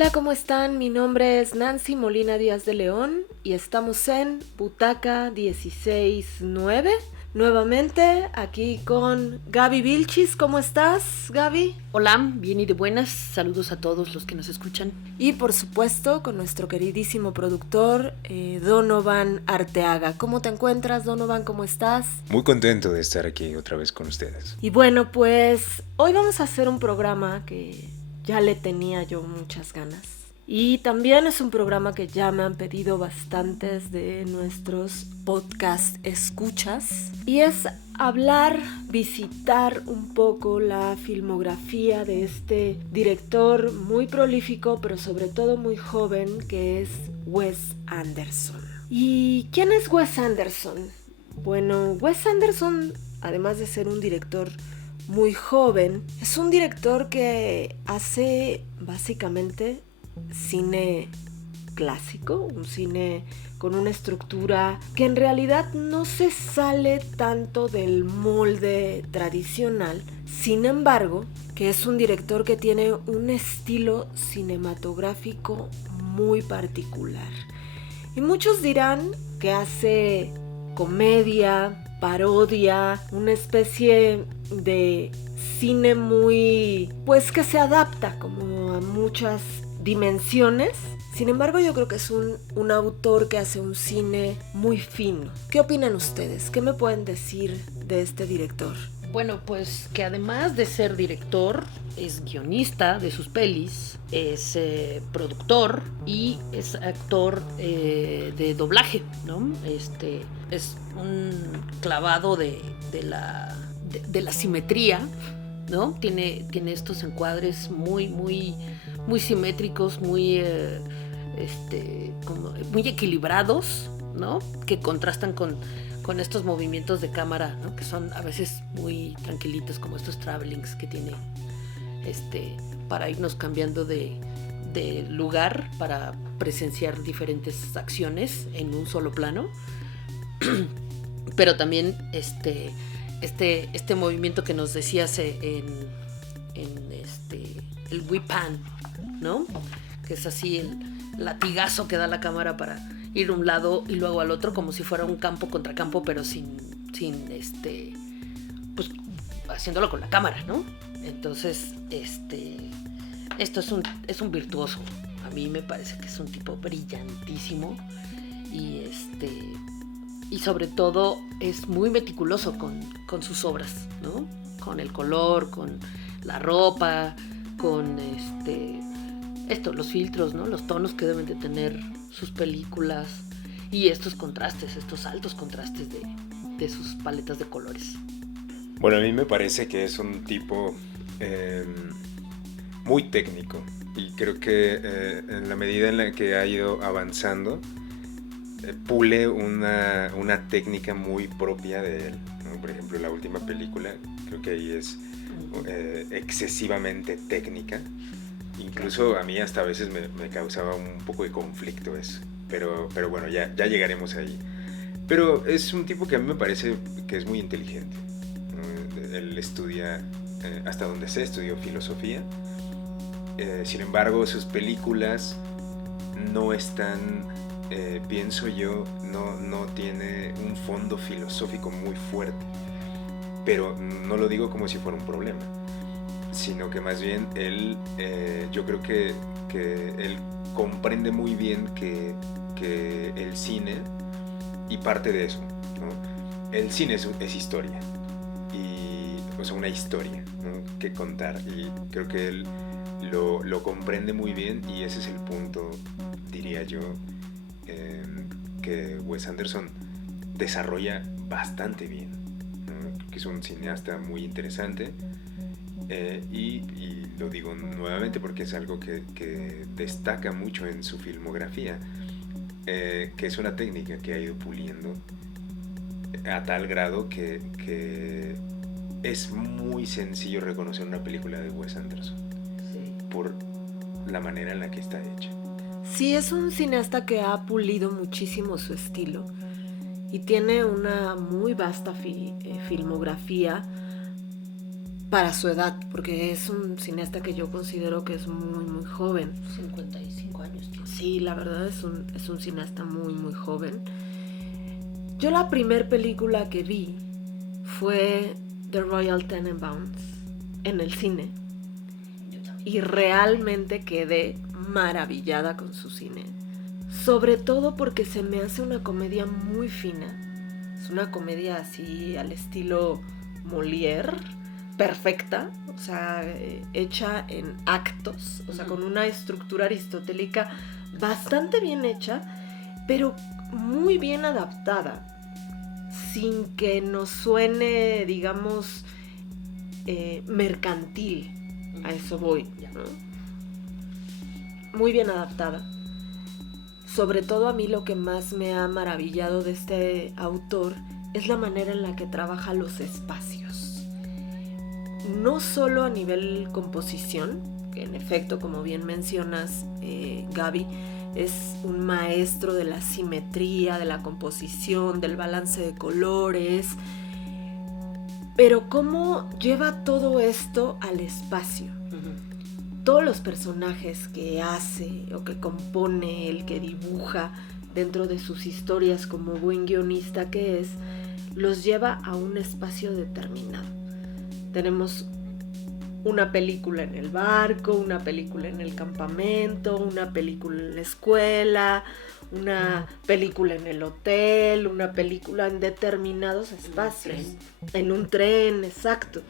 Hola, ¿cómo están? Mi nombre es Nancy Molina Díaz de León y estamos en Butaca 169. Nuevamente aquí con Gaby Vilchis. ¿Cómo estás, Gaby? Hola, bien y de buenas. Saludos a todos los que nos escuchan. Y por supuesto con nuestro queridísimo productor Donovan Arteaga. ¿Cómo te encuentras, Donovan? ¿Cómo estás? Muy contento de estar aquí otra vez con ustedes. Y bueno, pues hoy vamos a hacer un programa que ya le tenía yo muchas ganas. Y también es un programa que ya me han pedido bastantes de nuestros podcast escuchas. Y es hablar, visitar un poco la filmografía de este director muy prolífico, pero sobre todo muy joven, que es Wes Anderson. ¿Y quién es Wes Anderson? Bueno, Wes Anderson, además de ser un director muy joven, es un director que hace básicamente cine clásico, un cine con una estructura que en realidad no se sale tanto del molde tradicional. Sin embargo, que es un director que tiene un estilo cinematográfico muy particular. Y muchos dirán que hace comedia, parodia, una especie de cine muy, pues que se adapta como a muchas dimensiones. Sin embargo, yo creo que es un autor que hace un cine muy fino. ¿Qué opinan ustedes? ¿Qué me pueden decir de este director? Bueno, pues que además de ser director, es guionista de sus pelis, es productor y es actor de doblaje, ¿no? Es un clavado de la simetría, ¿no? Tiene estos encuadres muy simétricos, muy equilibrados, ¿no? Que contrastan con estos movimientos de cámara, ¿no? Que son a veces muy tranquilitos, como estos travelings que tiene para irnos cambiando de lugar para presenciar diferentes acciones en un solo plano. Pero también este movimiento que nos decías en el whip pan, ¿no? Que es así el latigazo que da la cámara para ir a un lado y luego al otro, como si fuera un campo contra campo, pero sin pues haciéndolo con la cámara, ¿no? Entonces, esto es un virtuoso. A mí me parece que es un tipo brillantísimo y sobre todo es muy meticuloso con sus obras, ¿no? Con el color, con la ropa, con los filtros, ¿no? Los tonos que deben de tener sus películas y estos contrastes, estos altos contrastes de sus paletas de colores. Bueno, a mí me parece que es un tipo muy técnico y creo que en la medida en la que ha ido avanzando, pule una técnica muy propia de él, ¿no? Por ejemplo, la última película, creo que ahí es excesivamente técnica. Incluso a mí hasta a veces me causaba un poco de conflicto eso. Pero bueno, ya llegaremos ahí. Pero es un tipo que a mí me parece que es muy inteligente, ¿no? Él estudia, hasta donde sé, estudió filosofía. Sin embargo, sus películas no están, pienso yo, no tiene un fondo filosófico muy fuerte. Pero no lo digo como si fuera un problema, sino que más bien él, yo creo que él comprende muy bien que el cine, y parte de eso, ¿no? El cine es historia, o sea, una historia, ¿no? Que contar, y creo que él lo comprende muy bien, y ese es el punto, diría yo, que Wes Anderson desarrolla bastante bien, ¿no? Que es un cineasta muy interesante. Y lo digo nuevamente porque es algo que destaca mucho en su filmografía, que es una técnica que ha ido puliendo a tal grado que es muy sencillo reconocer una película de Wes Anderson, sí, por la manera en la que está hecha. Sí, es un cineasta que ha pulido muchísimo su estilo y tiene una muy vasta filmografía. para su edad, porque es un cineasta que yo considero que es muy, muy joven. 55 años. Tío. Sí, la verdad es un cineasta muy, muy joven. Yo la primer película que vi fue The Royal Tenenbaums en el cine. Y realmente quedé maravillada con su cine. Sobre todo porque se me hace una comedia muy fina. Es una comedia así al estilo Molière, perfecta, o sea, hecha en actos, o sea, con una estructura aristotélica bastante bien hecha, pero muy bien adaptada, sin que nos suene, digamos, mercantil. A eso voy, ¿no? Muy bien adaptada. Sobre todo a mí lo que más me ha maravillado de este autor es la manera en la que trabaja los espacios. No solo a nivel composición, que en efecto, como bien mencionas, Gaby, es un maestro de la simetría, de la composición, del balance de colores, pero cómo lleva todo esto al espacio. Todos los personajes que hace o que compone, el que dibuja dentro de sus historias como buen guionista que es, los lleva a un espacio determinado. Tenemos una película en el barco, una película en el campamento, una película en la escuela, una película en el hotel, una película en determinados espacios, en un tren, exacto.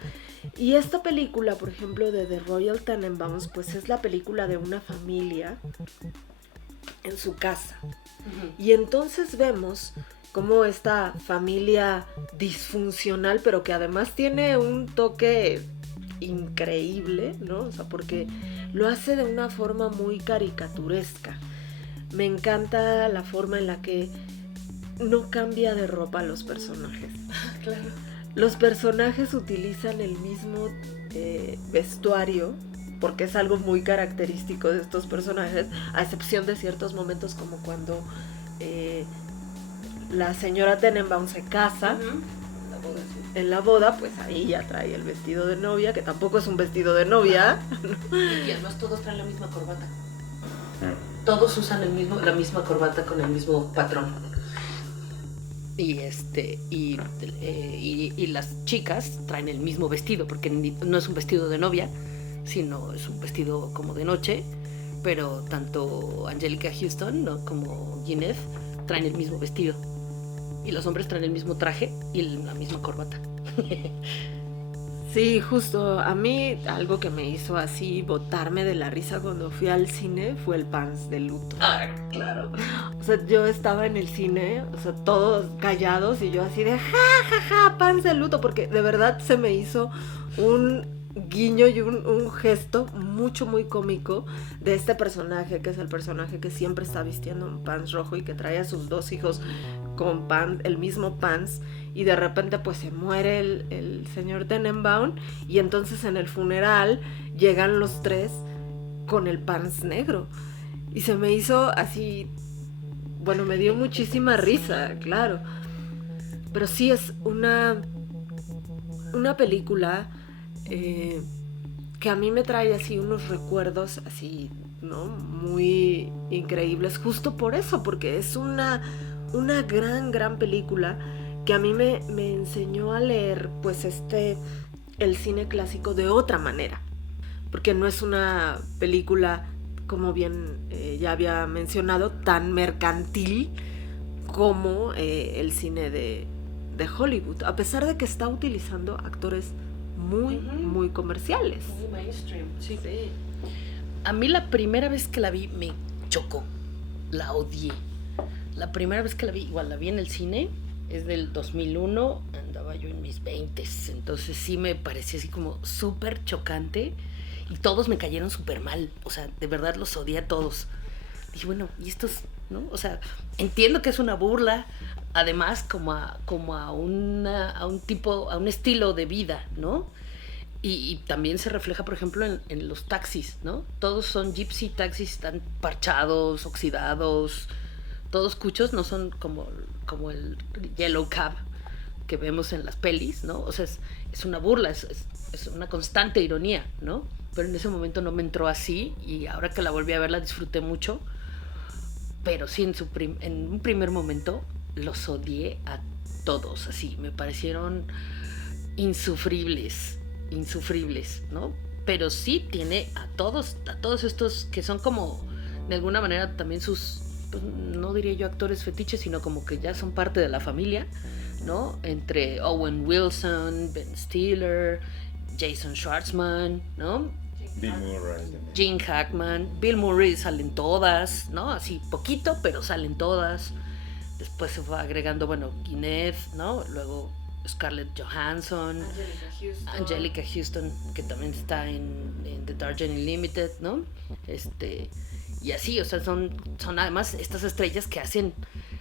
Y esta película, por ejemplo, de The Royal Tenenbaums, pues es la película de una familia en su casa. Y entonces vemos cómo esta familia disfuncional, pero que además tiene un toque increíble, ¿no? O sea, porque lo hace de una forma muy caricaturesca. Me encanta la forma en la que no cambia de ropa a los personajes. Claro. Los personajes utilizan el mismo vestuario, porque es algo muy característico de estos personajes, a excepción de ciertos momentos como cuando la señora Tenenbaum se casa. En la boda, pues ahí ya trae el vestido de novia, que tampoco es un vestido de novia. Y además todos traen la misma corbata. Todos usan la misma corbata con el mismo patrón. Y las chicas traen el mismo vestido, porque no es un vestido de novia, sino es un vestido como de noche, pero tanto Anjelica Huston, ¿no?, como Gwyneth traen el mismo vestido. Y los hombres traen el mismo traje y la misma corbata. Sí, justo. A mí algo que me hizo así botarme de la risa cuando fui al cine fue el pants de luto. Ah, claro. O sea, yo estaba en el cine, o sea, todos callados y yo así de pants de luto, porque de verdad se me hizo un guiño y un gesto muy cómico de este personaje, que es el personaje que siempre está vistiendo un pants rojo y que trae a sus dos hijos con el mismo pants, y de repente pues se muere el señor Tenenbaum, y entonces en el funeral llegan los tres con el pants negro, y se me hizo así, bueno, me dio muchísima risa, claro, pero sí es una película que a mí me trae así unos recuerdos así, ¿no?, muy increíbles, justo por eso, porque es una gran película que a mí me enseñó a leer pues el cine clásico de otra manera, porque no es una película, como bien ya había mencionado, tan mercantil como el cine de Hollywood, a pesar de que está utilizando actores muy comerciales. Muy mainstream, sí. A mí la primera vez que la vi me chocó, la odié. La primera vez que la vi, igual la vi en el cine, es del 2001, andaba yo en mis 20s, entonces sí me parecía así como súper chocante y todos me cayeron súper mal, o sea, de verdad los odié a todos. Dije, bueno, ¿y estos, no? O sea, entiendo que es una burla, además como a un estilo de vida, ¿no? Y también se refleja, por ejemplo, en los taxis, ¿no? Todos son gypsy taxis, están parchados, oxidados, todos cuchos, no son como el yellow cab que vemos en las pelis, ¿no? O sea, es una burla, es una constante ironía, ¿no? Pero en ese momento no me entró así y ahora que la volví a ver la disfruté mucho. Pero sí, en un primer momento los odié a todos, así, me parecieron insufribles, ¿no? Pero sí tiene a todos estos que son como, de alguna manera también sus, pues, no diría yo actores fetiches, sino como que ya son parte de la familia, ¿no? Entre Owen Wilson, Ben Stiller, Jason Schwartzman, ¿no? Bill Murray también. Gene Hackman, Bill Murray, salen todas, ¿no? Así poquito, pero salen todas. Después se fue agregando, bueno, Gwyneth, ¿no? Luego Scarlett Johansson, Angelica Houston, que también está en The Darjeeling Limited, ¿no? Y así, o sea, son además estas estrellas que hacen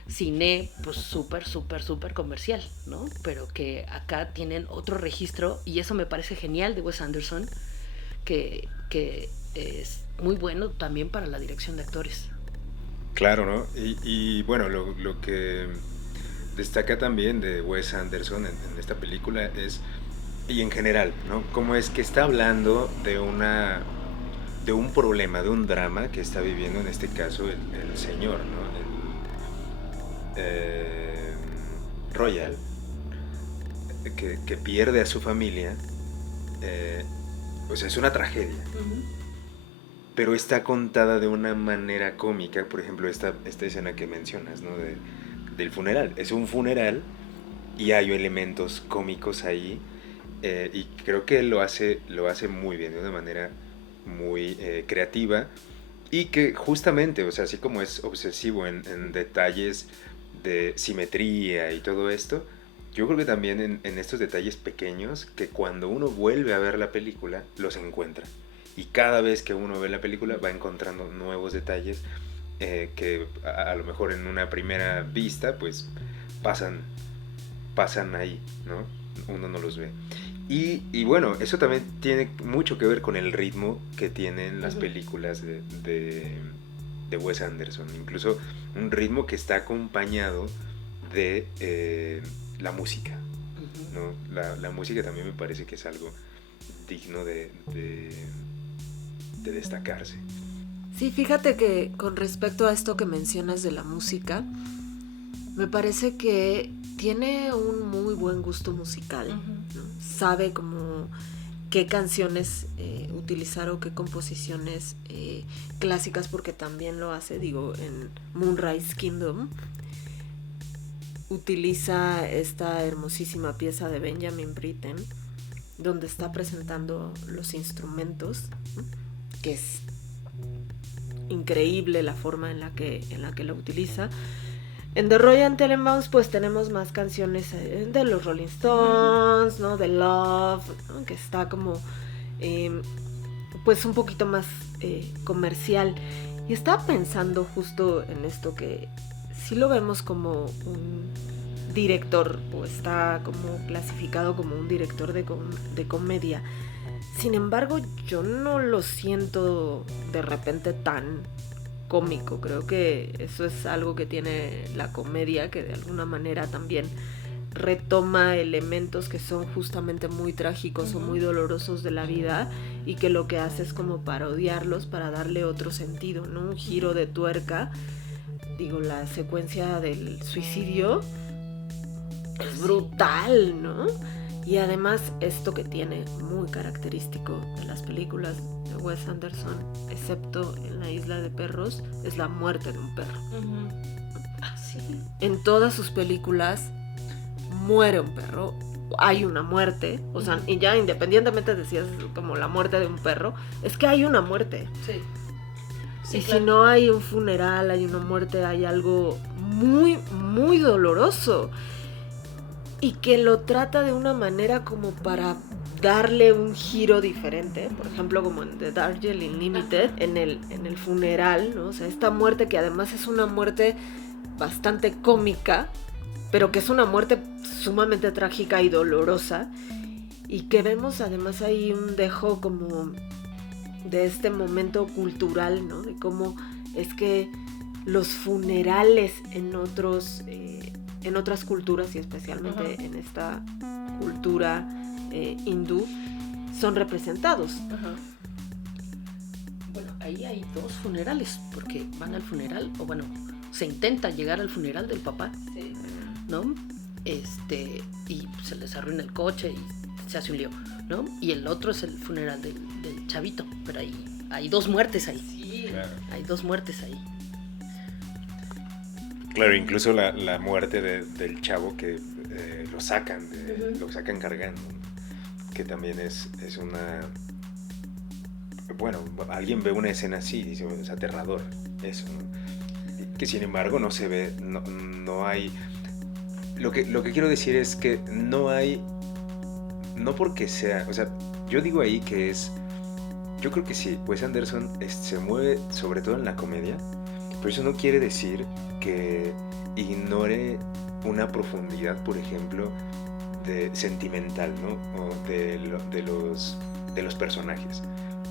cine, pues súper comercial, ¿no? Pero que acá tienen otro registro y eso me parece genial de Wes Anderson, que es muy bueno también para la dirección de actores. Claro, ¿no? Y bueno, lo que destaca también de Wes Anderson en esta película es, y en general, ¿no? Cómo es que está hablando de un problema, de un drama que está viviendo en este caso el señor, ¿no? Royal, que pierde a su familia. O sea, es una tragedia. Uh-huh. Pero está contada de una manera cómica. Por ejemplo, esta escena que mencionas, ¿no? Del funeral. Es un funeral y hay elementos cómicos ahí. Y creo que lo hace muy bien, de una manera muy creativa. Y que justamente, o sea, así como es obsesivo en detalles de simetría y todo esto, yo creo que también en estos detalles pequeños, que cuando uno vuelve a ver la película, los encuentra. Y cada vez que uno ve la película va encontrando nuevos detalles que a lo mejor en una primera vista pues pasan ahí, ¿no? Uno no los ve. Y bueno, eso también tiene mucho que ver con el ritmo que tienen las películas de Wes Anderson. Incluso un ritmo que está acompañado de la música, ¿no? La música también me parece que es algo digno de destacarse. Sí, fíjate que con respecto a esto que mencionas de la música, me parece que tiene un muy buen gusto musical, ¿no? Sabe como qué canciones utilizar o qué composiciones clásicas, porque también lo hace, digo, en Moonrise Kingdom utiliza esta hermosísima pieza de Benjamin Britten, donde está presentando los instrumentos, ¿no? Que es increíble la forma en la que lo utiliza. En The Royal Tenenbaums pues tenemos más canciones de los Rolling Stones, ¿no? De Love, ¿no? Que está como pues un poquito más comercial. Y estaba pensando justo en esto, que si lo vemos como un director, o está como clasificado como un director de comedia. Sin embargo, yo no lo siento de repente tan cómico. Creo que eso es algo que tiene la comedia, que de alguna manera también retoma elementos que son justamente muy trágicos o muy dolorosos de la vida, y que lo que hace es como parodiarlos para darle otro sentido, ¿no? Un giro de tuerca. Digo, la secuencia del suicidio es brutal, ¿no? Y además esto que tiene muy característico de las películas de Wes Anderson, excepto en La Isla de Perros, es la muerte de un perro. ¿Sí? En todas sus películas muere un perro, hay una muerte, o sea, y ya independientemente de si es como la muerte de un perro, es que hay una muerte. Sí. Sí, y claro. Si no hay un funeral, hay una muerte, hay algo muy, muy doloroso. Y que lo trata de una manera como para darle un giro diferente. Por ejemplo, como en The Darjeeling Limited, en el funeral, ¿no? O sea, esta muerte que además es una muerte bastante cómica, pero que es una muerte sumamente trágica y dolorosa. Y que vemos además ahí un dejo como de este momento cultural, ¿no? De cómo es que los funerales en otras culturas, y especialmente en esta cultura hindú, son representados. Ajá. Bueno, ahí hay 2 funerales, porque van al funeral, o bueno, se intenta llegar al funeral del papá, Sí. ¿no? Y se les arruina el coche y se hace un lío, ¿no? Y el otro es el funeral del chavito, pero ahí hay 2 muertes ahí. Sí. Claro. Hay 2 muertes ahí. Claro, incluso la muerte del chavo que lo sacan, lo sacan cargando, ¿no? Que también es una... Bueno, alguien ve una escena así y dice, bueno, es aterrador, eso, ¿no? Que sin embargo no se ve, no hay... Lo que quiero decir es que no hay... No porque sea... O sea, yo digo ahí que es... Yo creo que sí, Wes Anderson se mueve sobre todo en la comedia, pero eso no quiere decir que ignore una profundidad, por ejemplo, sentimental, ¿no? O de los personajes,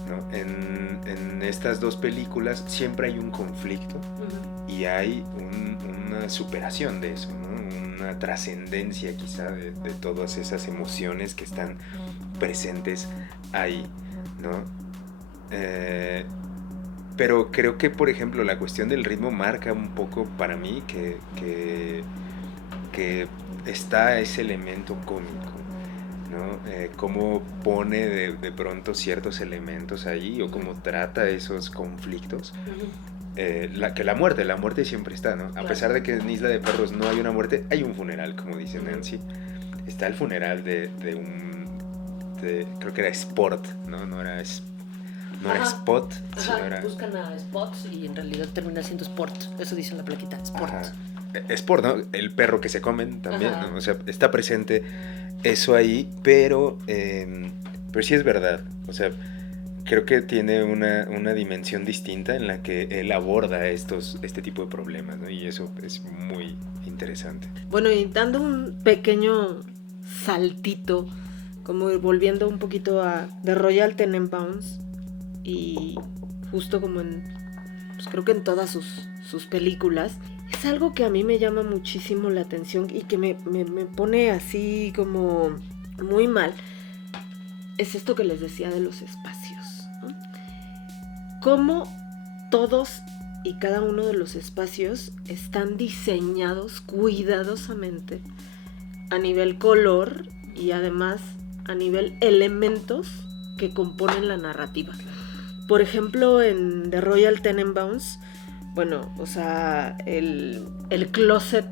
¿no? En estas 2 películas siempre hay un conflicto y hay una superación de eso, ¿no? Una trascendencia quizá de todas esas emociones que están presentes ahí, ¿no? Pero creo que, por ejemplo, la cuestión del ritmo marca un poco para mí que está ese elemento cómico, ¿no? Cómo pone de pronto ciertos elementos ahí o cómo trata esos conflictos. Que la muerte siempre está, ¿no? Claro. A pesar de que en Isla de Perros no hay una muerte, hay un funeral, como dice Nancy. Está el funeral de creo que era Sport, ¿no? No era Spot, sino Ajá, era... buscan a Spots y en realidad termina siendo Sport. Eso dice en la plaquita, Sport. Ajá. Sport, ¿no? El perro que se comen también, Ajá. ¿no? O sea, está presente eso ahí, pero sí es verdad. O sea, creo que tiene una dimensión distinta en la que él aborda este tipo de problemas, ¿no? Y eso es muy interesante. Bueno, y dando un pequeño saltito, como volviendo un poquito a The Royal Tenenbaums, y justo como pues creo que en todas sus películas, es algo que a mí me llama muchísimo la atención y que me pone así como muy mal. Es esto que les decía de los espacios, ¿no? Cómo todos y cada uno de los espacios están diseñados cuidadosamente a nivel color y además a nivel elementos que componen la narrativa. Por ejemplo, en The Royal Tenenbaums, bueno, o sea, el closet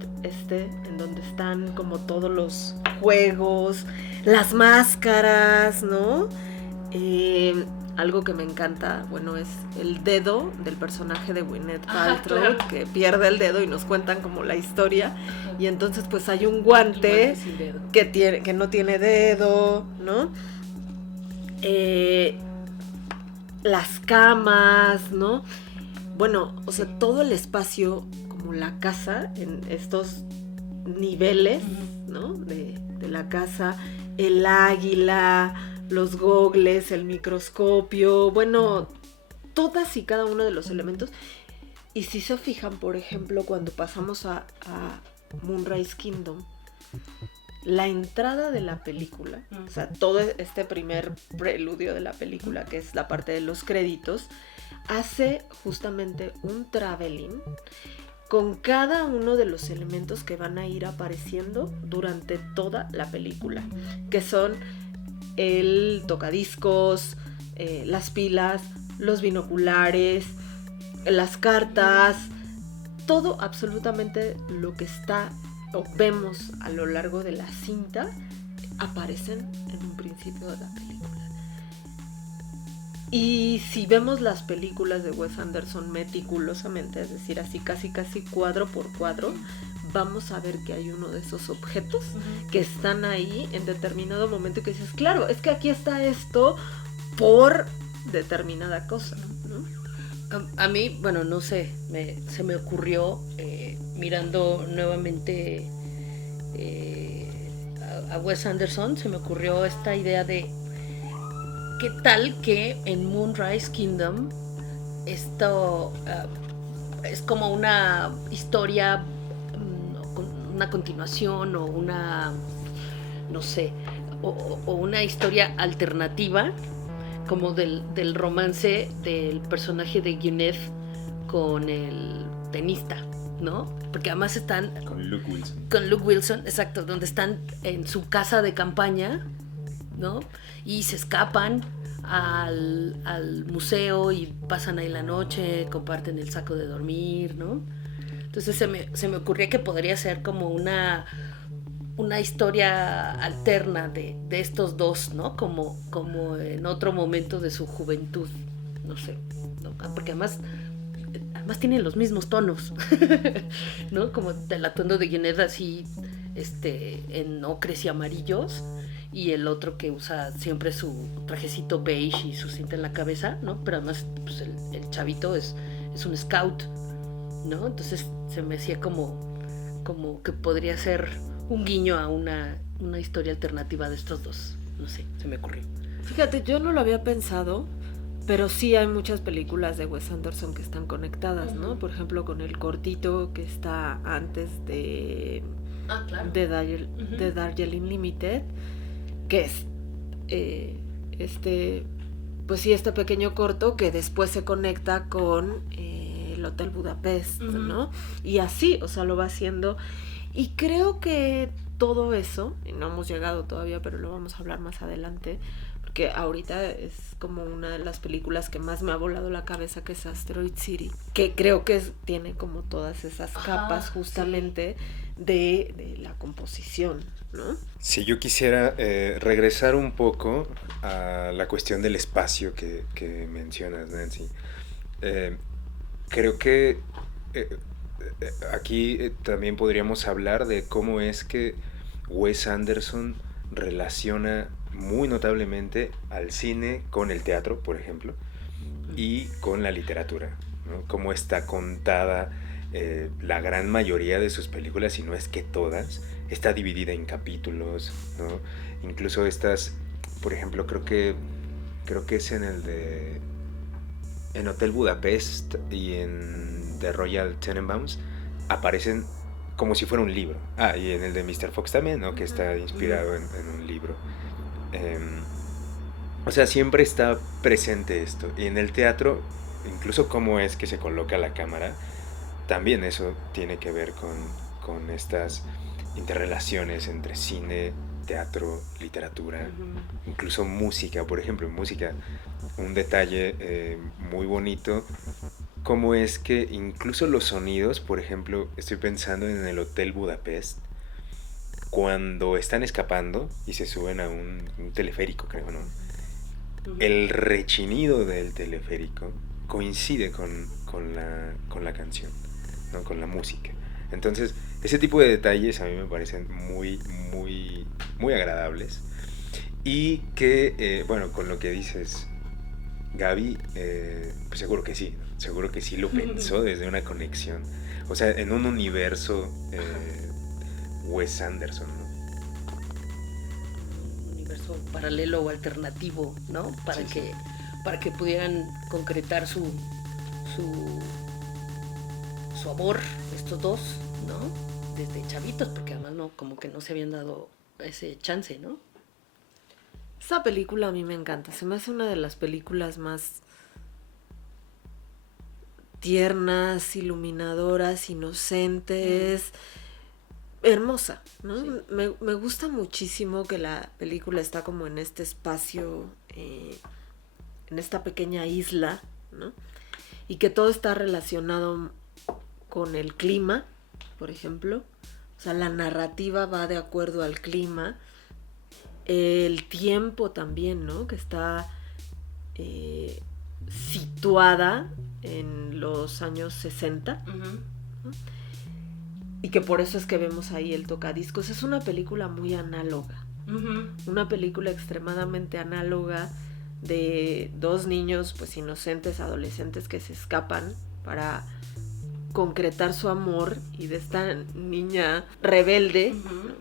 en donde están como todos los juegos, las máscaras, ¿no? Algo que me encanta, bueno, es el dedo del personaje de Gwyneth Paltrow, claro. que pierde el dedo y nos cuentan como la historia, y entonces pues hay un guante sin dedo. que no tiene dedo, ¿no? Las camas, ¿no? Bueno, o sea, todo el espacio, como la casa, en estos niveles, ¿no? De la casa, el águila, los gogles, el microscopio, bueno, todas y cada uno de los elementos. Y si se fijan, por ejemplo, cuando pasamos a Moonrise Kingdom, la entrada de la película, o sea, todo este primer preludio de la película, que es la parte de los créditos, hace justamente un traveling con cada uno de los elementos que van a ir apareciendo durante toda la película, que son el tocadiscos, las pilas, los binoculares, las cartas, todo absolutamente lo que está o vemos a lo largo de la cinta aparecen en un principio de la película. Y si vemos las películas de Wes Anderson meticulosamente, es decir, así casi cuadro por cuadro, vamos a ver que hay uno de esos objetos que están ahí en determinado momento y que dices, claro, es que aquí está esto por determinada cosa, ¿no? A mí, bueno, no sé, se me ocurrió mirando nuevamente a Wes Anderson, se me ocurrió esta idea de qué tal que en Moonrise Kingdom esto es como una historia, una continuación o una, no sé, o una historia alternativa como del romance del personaje de Gwyneth con el tenista, ¿no? Porque además están... Con Luke Wilson. Con Luke Wilson, exacto, donde están en su casa de campaña, ¿no? Y se escapan al museo y pasan ahí la noche, comparten el saco de dormir, ¿no? Entonces se me ocurría que podría ser como una historia alterna de estos dos, ¿no? Como en otro momento de su juventud, no sé, ¿no? Porque además tienen los mismos tonos, ¿no? Como el atuendo de Gwyneth así, en ocres y amarillos, y el otro que usa siempre su trajecito beige y su cinta en la cabeza, ¿no? Pero además pues el chavito es un scout, ¿no? Entonces se me hacía como que podría ser un guiño a una historia alternativa de estos dos. No sé, se me ocurrió. Fíjate, yo no lo había pensado, pero sí hay muchas películas de Wes Anderson que están conectadas, ¿no? Por ejemplo, con el cortito que está antes de Darjeeling Limited, que es pues sí, este pequeño corto que después se conecta con el Hotel Budapest, ¿no? Y así, o sea, lo va haciendo. Y creo que todo eso, y no hemos llegado todavía, pero lo vamos a hablar más adelante, porque ahorita es como una de las películas que más me ha volado la cabeza, que es Asteroid City, que creo que tiene como todas esas capas justamente de la composición, ¿no? Si yo quisiera regresar un poco a la cuestión del espacio que mencionas, Nancy. Creo que aquí también podríamos hablar de cómo es que Wes Anderson relaciona muy notablemente al cine con el teatro, por ejemplo, y con la literatura, ¿no? Cómo está contada la gran mayoría de sus películas, si no es que todas, está dividida en capítulos, ¿no? Incluso estas, por ejemplo, creo que es en Hotel Budapest y en The Royal Tenenbaums aparecen como si fuera un libro. Y en el de Mr. Fox también, ¿no? Que está inspirado en un libro. O sea, siempre está presente esto. Y en el teatro, incluso cómo es que se coloca la cámara, también eso tiene que ver con estas interrelaciones entre cine, teatro, literatura, incluso música. Por ejemplo, música, un detalle muy bonito, cómo es que incluso los sonidos, por ejemplo, estoy pensando en el Hotel Budapest, cuando están escapando y se suben a un teleférico, creo, ¿no? El rechinido del teleférico coincide con la canción, ¿no? Con la música. Entonces, ese tipo de detalles a mí me parecen muy, muy, muy agradables. Y que, bueno, con lo que dices, Gaby, pues seguro que sí, ¿no? Seguro que sí lo pensó desde una conexión. O sea, en un universo Wes Anderson, ¿no? Un universo paralelo o alternativo, ¿no? Para que pudieran concretar su amor, estos dos, ¿no? Desde chavitos, porque además no, como que no se habían dado ese chance, ¿no? Esa película a mí me encanta, se me hace una de las películas más tiernas, iluminadoras, inocentes, hermosa, ¿no? Sí. Me gusta muchísimo que la película está como en este espacio, en esta pequeña isla, ¿no? Y que todo está relacionado con el clima, por ejemplo. O sea, la narrativa va de acuerdo al clima. El tiempo también, ¿no? Que está situada en los años 60. ¿No? Y que por eso es que vemos ahí el tocadiscos. Es una película muy análoga. Una película extremadamente análoga de dos niños, pues inocentes, adolescentes, que se escapan para concretar su amor, y de esta niña rebelde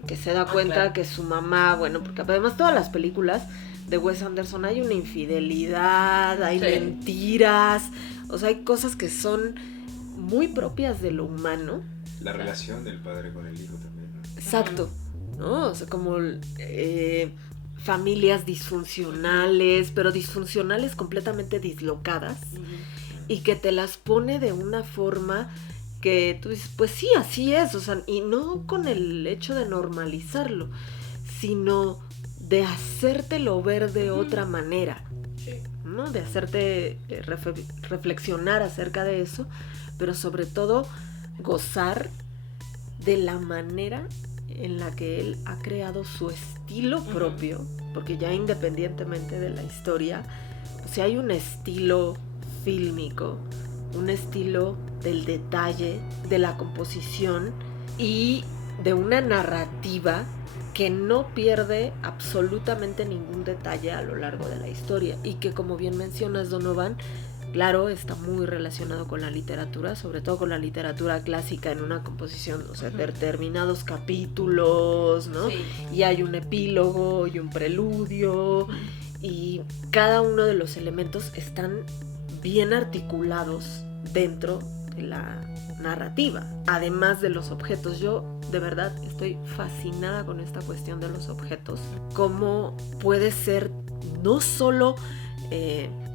que se da cuenta que su mamá, bueno, porque además todas las películas de Wes Anderson hay una infidelidad, hay mentiras, o sea, hay cosas que son muy propias de lo humano. La relación del padre con el hijo también, ¿no? Exacto, ¿no? O sea, como familias disfuncionales, pero disfuncionales completamente dislocadas, y que te las pone de una forma que tú dices, pues sí, así es, o sea, y no con el hecho de normalizarlo, sino de hacértelo ver de otra manera, ¿no? De hacerte reflexionar acerca de eso, pero sobre todo gozar de la manera en la que él ha creado su estilo propio, porque ya independientemente de la historia, pues si hay un estilo fílmico, un estilo del detalle, de la composición y de una narrativa que no pierde absolutamente ningún detalle a lo largo de la historia, y que, como bien mencionas, Donovan, claro, está muy relacionado con la literatura, sobre todo con la literatura clásica, en una composición, o sea, determinados capítulos, ¿no? Sí. Y hay un epílogo y un preludio, y cada uno de los elementos están bien articulados dentro de la narrativa, además de los objetos. Yo de verdad estoy fascinada con esta cuestión de los objetos, cómo puede ser no solo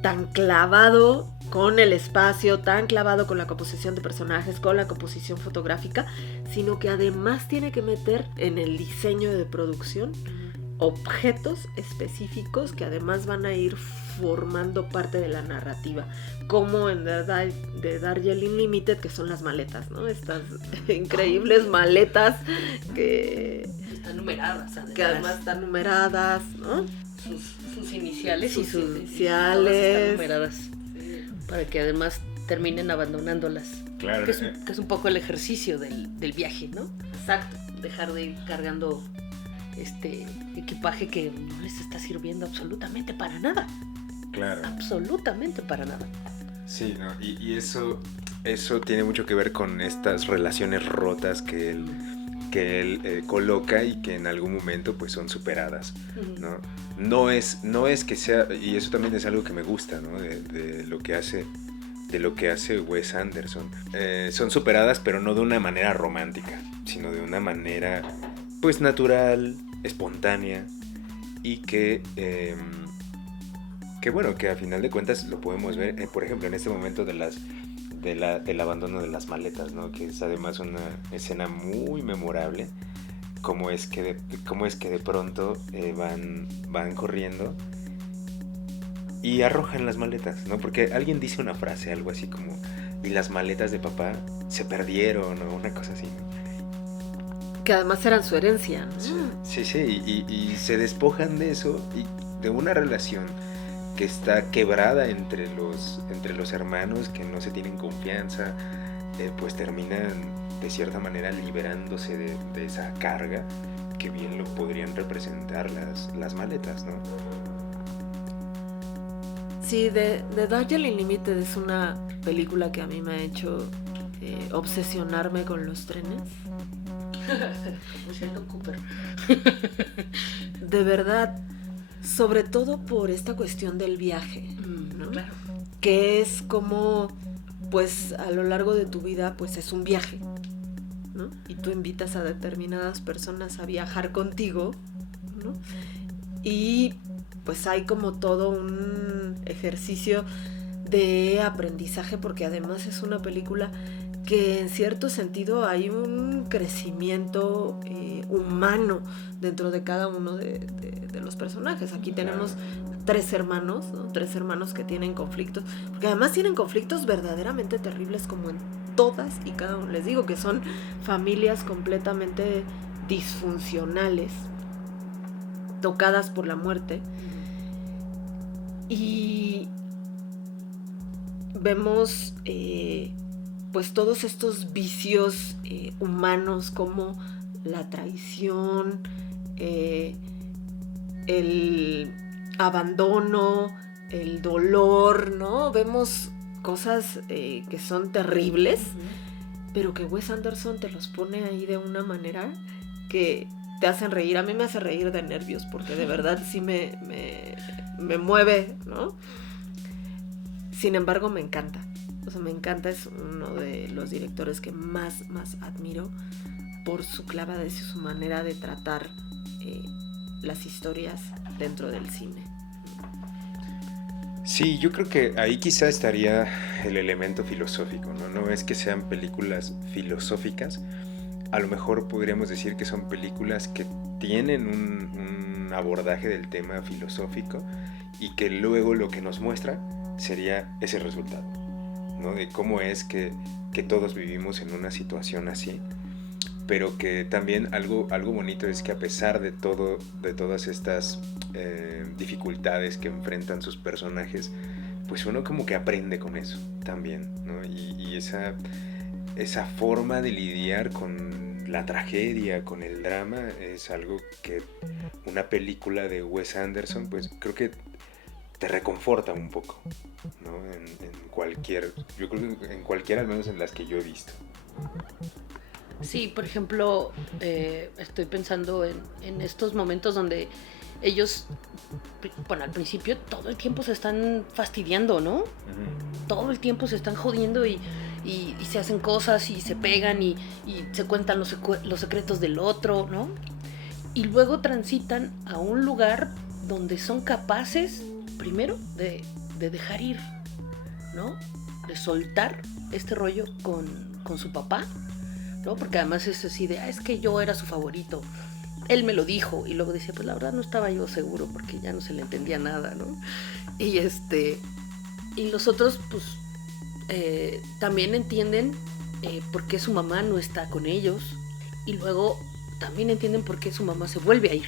tan clavado con el espacio, tan clavado con la composición de personajes, con la composición fotográfica, sino que además tiene que meter en el diseño de producción objetos específicos que además van a ir formando parte de la narrativa, como en The Darjeeling Limited, que son las maletas, ¿no? Estas increíbles maletas que están numeradas, que además están numeradas, ¿no? Sus iniciales y sus iniciales están numeradas, para que además terminen abandonándolas. Claro, que es un poco el ejercicio del viaje, ¿no? Exacto, dejar de ir cargando equipaje que no les está sirviendo absolutamente para nada. Claro. Absolutamente para nada. Sí, ¿no? Y eso tiene mucho que ver con estas relaciones rotas que él coloca y que en algún momento pues son superadas, ¿no? No es que sea, y eso también es algo que me gusta, ¿no? De lo que hace Wes Anderson. Son superadas, pero no de una manera romántica, sino de una manera pues natural, espontánea, y que bueno, que a final de cuentas lo podemos ver, por ejemplo, en este momento del abandono de las maletas, ¿no? Que es además una escena muy memorable. Cómo es que de pronto van corriendo y arrojan las maletas, ¿no? Porque alguien dice una frase, algo así como, y las maletas de papá se perdieron, o una cosa así, ¿no? Que además eran su herencia, ¿no? Sí, y se despojan de eso, y de una relación que está quebrada entre los hermanos, que no se tienen confianza, pues terminan de cierta manera liberándose de esa carga que bien lo podrían representar las maletas, ¿no? Sí, The Darjeeling Limited es una película que a mí me ha hecho obsesionarme con los trenes. Como Sheldon Cooper. De verdad, sobre todo por esta cuestión del viaje, ¿no? Claro. Que es como, pues a lo largo de tu vida, pues es un viaje, ¿no? Y tú invitas a determinadas personas a viajar contigo, ¿no? Y pues hay como todo un ejercicio de aprendizaje, porque además es una película que en cierto sentido hay un crecimiento humano dentro de cada uno de los personajes. Aquí tenemos tres hermanos, ¿no? Tres hermanos que tienen conflictos, porque además tienen conflictos verdaderamente terribles, como en todas y cada uno. Les digo que son familias completamente disfuncionales, tocadas por la muerte, y vemos pues todos estos vicios humanos, como la traición, el abandono, el dolor, ¿no? Vemos cosas que son terribles, pero que Wes Anderson te los pone ahí de una manera que te hacen reír. A mí me hace reír de nervios, porque de verdad sí me mueve, ¿no? Sin embargo, me encanta. O sea, me encanta, es uno de los directores que más admiro por su clavadez y su manera de tratar las historias dentro del cine. Sí, yo creo que ahí quizá estaría el elemento filosófico, ¿no? No es que sean películas filosóficas, a lo mejor podríamos decir que son películas que tienen un abordaje del tema filosófico y que luego lo que nos muestra sería ese resultado, ¿no? De cómo es que todos vivimos en una situación así, pero que también algo bonito es que a pesar de todas estas dificultades que enfrentan sus personajes, pues uno como que aprende con eso también, ¿no? Y esa forma de lidiar con la tragedia, con el drama, es algo que una película de Wes Anderson, pues creo que te reconforta un poco, ¿no? Yo creo que en cualquiera, al menos en las que yo he visto. Sí, por ejemplo, estoy pensando en estos momentos donde ellos, bueno, al principio todo el tiempo se están fastidiando, ¿no? Uh-huh. Todo el tiempo se están jodiendo y se hacen cosas y se pegan y se cuentan los secretos del otro, ¿no? Y luego transitan a un lugar donde son capaces, primero, de dejar ir, ¿no? De soltar este rollo con su papá, ¿no? Porque además es así de, es que yo era su favorito, él me lo dijo, y luego decía, pues la verdad no estaba yo seguro porque ya no se le entendía nada, ¿no? Y los otros pues también entienden por qué su mamá no está con ellos, y luego también entienden por qué su mamá se vuelve a ir,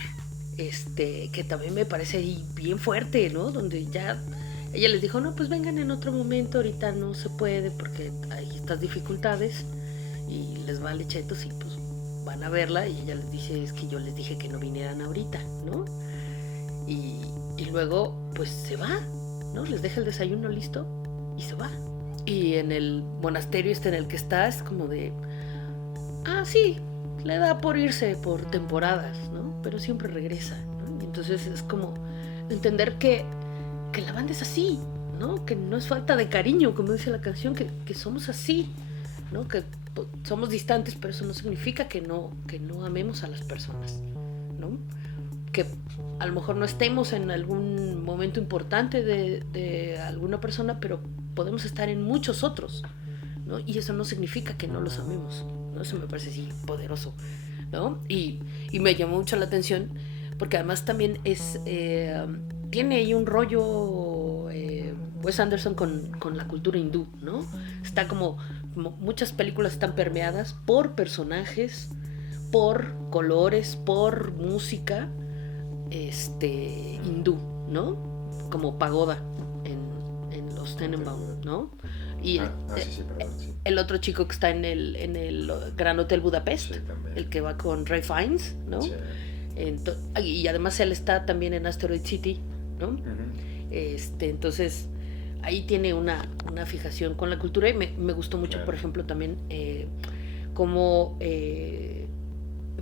que también me parece ahí bien fuerte, ¿no? Donde ya ella les dijo, no, pues vengan en otro momento, ahorita no se puede porque hay estas dificultades, y les vale chetos y pues van a verla, y ella les dice, es que yo les dije que no vinieran ahorita, ¿no? Y luego pues se va, ¿no? Les deja el desayuno listo y se va. Y en el monasterio en el que está es como de, sí, le da por irse por temporadas, ¿no? Pero siempre regresa, ¿no? Y entonces es como entender que la banda es así, ¿no? Que no es falta de cariño, como dice la canción, que somos así, ¿no? Que somos distantes, pero eso no significa que no amemos a las personas, ¿no? Que a lo mejor no estemos en algún momento importante de alguna persona, pero podemos estar en muchos otros, ¿no? Y eso no significa que no los amemos, ¿no? Eso me parece así poderoso, ¿no? Y me llamó mucho la atención porque además también tiene ahí un rollo Wes Anderson con la cultura hindú, ¿no? Está como muchas películas están permeadas por personajes, por colores, por música hindú, ¿no? Como Pagoda en los Tenenbaum, ¿no? Y sí, el otro chico que está en el Gran Hotel Budapest, sí, el que va con Ray Fiennes, ¿no? Sí. Y además él está también en Asteroid City, ¿no? Uh-huh. Entonces ahí tiene una fijación con la cultura, y me gustó mucho, claro. Por ejemplo, también como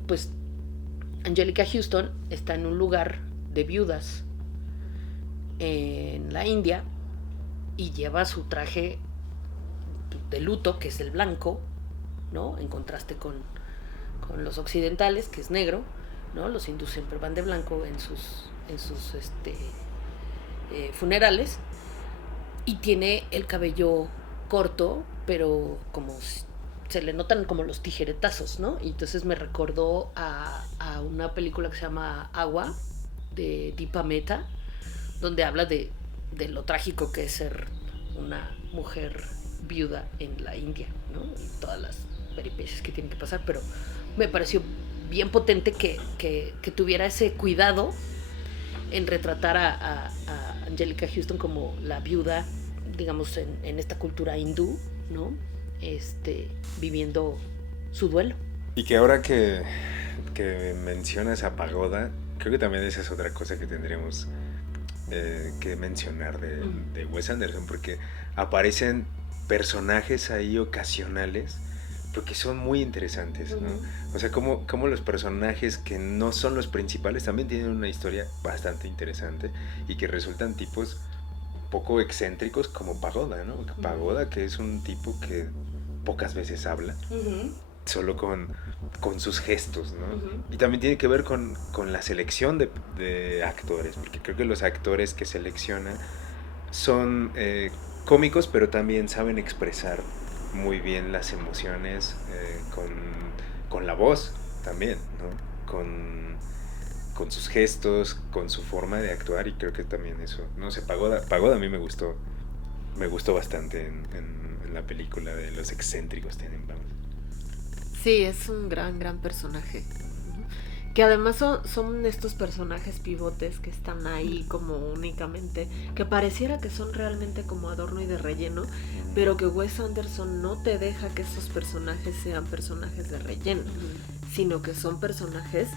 pues Anjelica Huston está en un lugar de viudas en la India y lleva su traje de luto, que es el blanco, ¿no? En contraste con los occidentales, que es negro, ¿no? Los hindúes siempre van de blanco en sus funerales, y tiene el cabello corto, pero como se le notan como los tijeretazos, ¿no? Y entonces me recordó a una película que se llama Agua, de Deepa Mehta, donde habla de lo trágico que es ser una mujer viuda en la India, ¿no? Y todas las peripecias que tienen que pasar, pero me pareció bien potente que tuviera ese cuidado en retratar a Anjelica Huston como la viuda, digamos, en esta cultura hindú, ¿no? Viviendo su duelo. Y que ahora que mencionas a Pagoda, creo que también esa es otra cosa que tendríamos que mencionar de Wes Anderson, porque aparecen personajes ahí ocasionales, porque son muy interesantes, ¿no? O sea, como los personajes que no son los principales también tienen una historia bastante interesante y que resultan tipos poco excéntricos, como Pagoda, ¿no? Pagoda, que es un tipo que pocas veces habla, solo con sus gestos, ¿no? Ujú. Y también tiene que ver con la selección de actores, porque creo que los actores que selecciona son cómicos, pero también saben expresar muy bien las emociones con la voz también, ¿no? Con sus gestos, con su forma de actuar, y creo que también eso, no sé, Pagoda a mí me gustó bastante en la película de los excéntricos Tenenbaum. Sí, es un gran personaje. Que además son estos personajes pivotes que están ahí como únicamente, que pareciera que son realmente como adorno y de relleno, pero que Wes Anderson no te deja que esos personajes sean personajes de relleno, sino que son personajes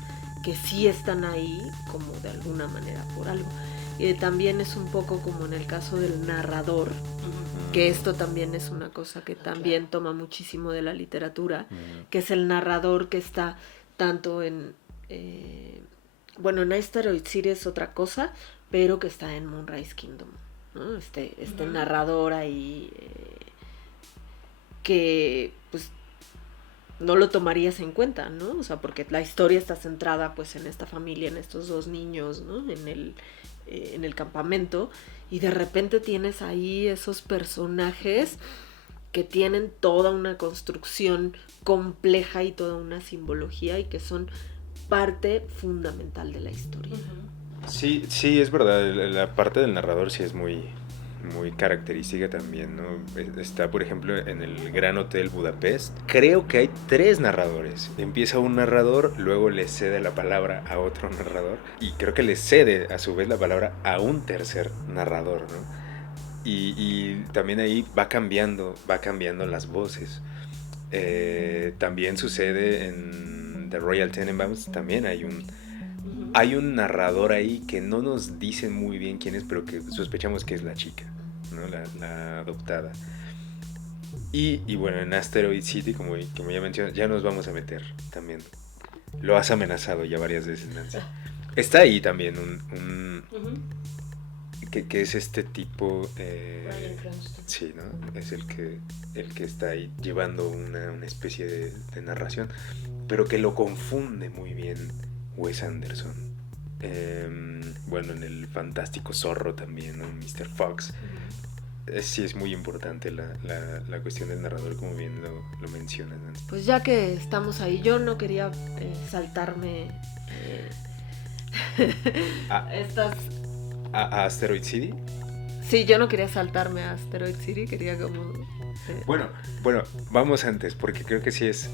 que sí están ahí como de alguna manera por algo. También es un poco como en el caso del narrador, que esto también es una cosa que también toma muchísimo de la literatura, que es el narrador que está tanto en en Asteroid City es otra cosa, pero que está en Moonrise Kingdom, ¿no? Este narrador ahí que pues no lo tomarías en cuenta, ¿no? O sea, porque la historia está centrada pues en esta familia, en estos dos niños, ¿no? En el campamento, y de repente tienes ahí esos personajes que tienen toda una construcción compleja y toda una simbología y que son parte fundamental de la historia. Sí, es verdad, la parte del narrador sí es muy característica también, ¿no? Está, por ejemplo, en el Gran Hotel Budapest. Creo que hay 3 narradores. Empieza un narrador, luego le cede la palabra a otro narrador, y creo que le cede a su vez la palabra a un tercer narrador, ¿no? Y también ahí va cambiando las voces. También sucede en The Royal Tenenbaums, también hay un narrador ahí que no nos dicen muy bien quién es, pero que sospechamos que es la chica, ¿no? La adoptada. Y bueno, en Asteroid City, como ya mencioné, ya nos vamos a meter también. Lo has amenazado ya varias veces, Nancy. Está ahí también que es este tipo, Bryan Cranston. sí, ¿no? Es el que está ahí llevando una especie de narración, pero que lo confunde muy bien Wes Anderson. Bueno, en el fantástico Zorro también, ¿no? Mr. Fox. Sí, es muy importante la cuestión del narrador, como bien lo mencionas, Nancy. Pues ya que estamos ahí, yo no quería saltarme estas... ¿A Asteroid City? Sí, yo no quería saltarme a Asteroid City, quería como... Bueno, vamos antes, porque creo que sí es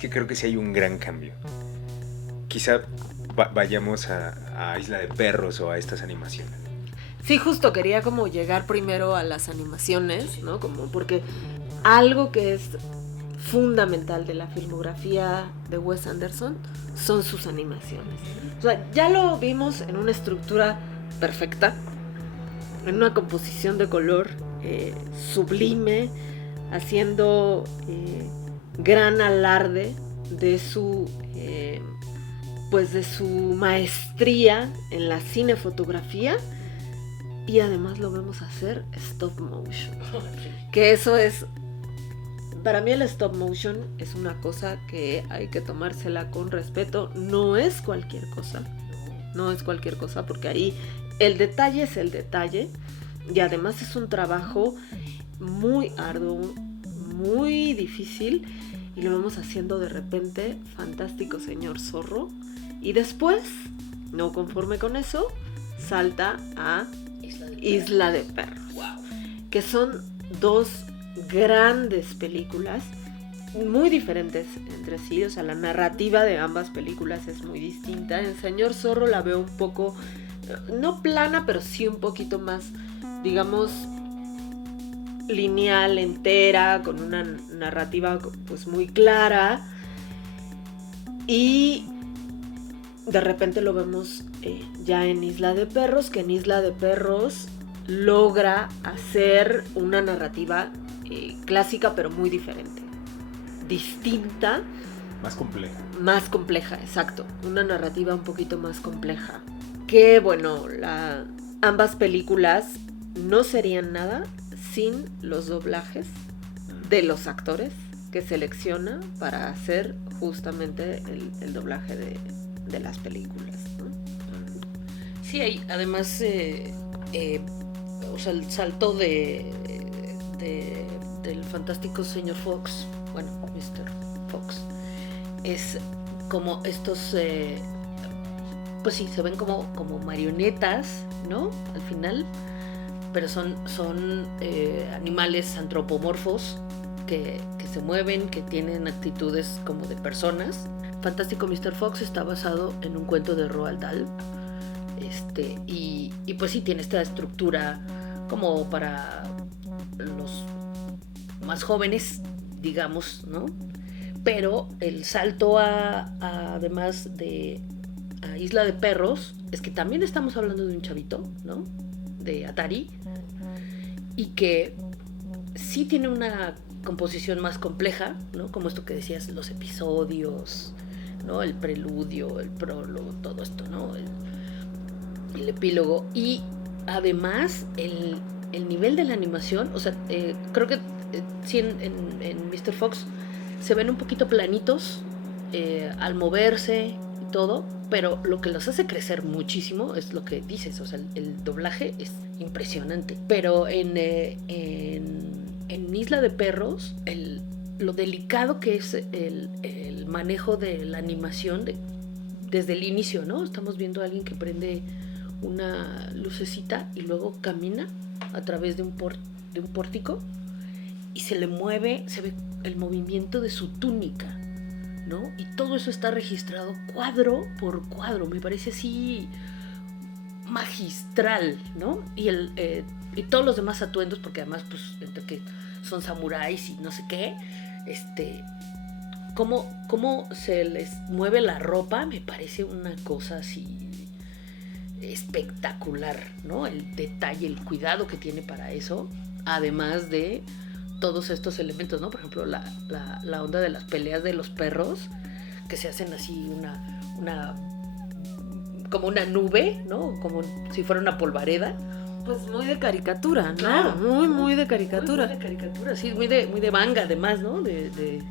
que creo que sí hay un gran cambio. Quizá vayamos a Isla de Perros o a estas animaciones. Sí, justo quería como llegar primero a las animaciones, ¿no? Como porque algo que es fundamental de la filmografía de Wes Anderson son sus animaciones. O sea, ya lo vimos en una estructura perfecta, en una composición de color sublime, haciendo gran alarde de su maestría en la cinefotografía, y además lo vemos hacer stop motion, que eso es, para mí el stop motion es una cosa que hay que tomársela con respeto, no es cualquier cosa, porque ahí el detalle es el detalle, y además es un trabajo muy arduo, muy difícil, y lo vamos haciendo de repente fantástico señor Zorro, y después, no conforme con eso, salta a Isla de Perros, que son 2 grandes películas muy diferentes entre sí. O sea, la narrativa de ambas películas es muy distinta. En Señor Zorro la veo un poco, no plana, pero sí un poquito más, digamos, lineal, entera, con una narrativa pues muy clara, y de repente lo vemos ya en Isla de Perros, que en Isla de Perros logra hacer una narrativa clásica, pero muy diferente, distinta, más compleja, exacto, una narrativa un poquito más compleja, que bueno, ambas películas no serían nada sin los doblajes de los actores que selecciona para hacer justamente el doblaje de las películas, ¿no? Sí, hay además, o sea, el salto del fantástico señor Fox, bueno, Mr. Fox, es como estos, pues sí, se ven como marionetas, ¿no? Al final, pero son animales antropomorfos que se mueven, que tienen actitudes como de personas. Fantástico Mr. Fox está basado en un cuento de Roald Dahl. Y pues sí, tiene esta estructura como para los más jóvenes, digamos, ¿no? Pero el salto además de a Isla de Perros, es que también estamos hablando de un chavito, ¿no? De Atari, y que sí tiene una composición más compleja, ¿no? Como esto que decías, los episodios, ¿no? El preludio, el prólogo, todo esto, ¿no? El epílogo. Y además el nivel de la animación, o sea, creo que sí en Mr. Fox se ven un poquito planitos al moverse y todo, pero lo que los hace crecer muchísimo es lo que dices, o sea, el doblaje es impresionante. Pero en Isla de Perros, lo delicado que es el manejo de la animación desde el inicio, ¿no? Estamos viendo a alguien que prende una lucecita y luego camina a través de un pórtico y se le mueve, se ve el movimiento de su túnica, ¿no? Y todo eso está registrado cuadro por cuadro, me parece así magistral, ¿no? Y todos los demás atuendos, porque además, pues, entre que son samuráis y no sé qué, cómo se les mueve la ropa, me parece una cosa así espectacular, ¿no? El detalle, el cuidado que tiene para eso, además de todos estos elementos, ¿no? Por ejemplo, la onda de las peleas de los perros, que se hacen así como una nube, ¿no? Como si fuera una polvareda. Pues muy de caricatura, ¿no? Claro. Muy de caricatura. Muy de caricatura, sí, muy de manga además, ¿no? De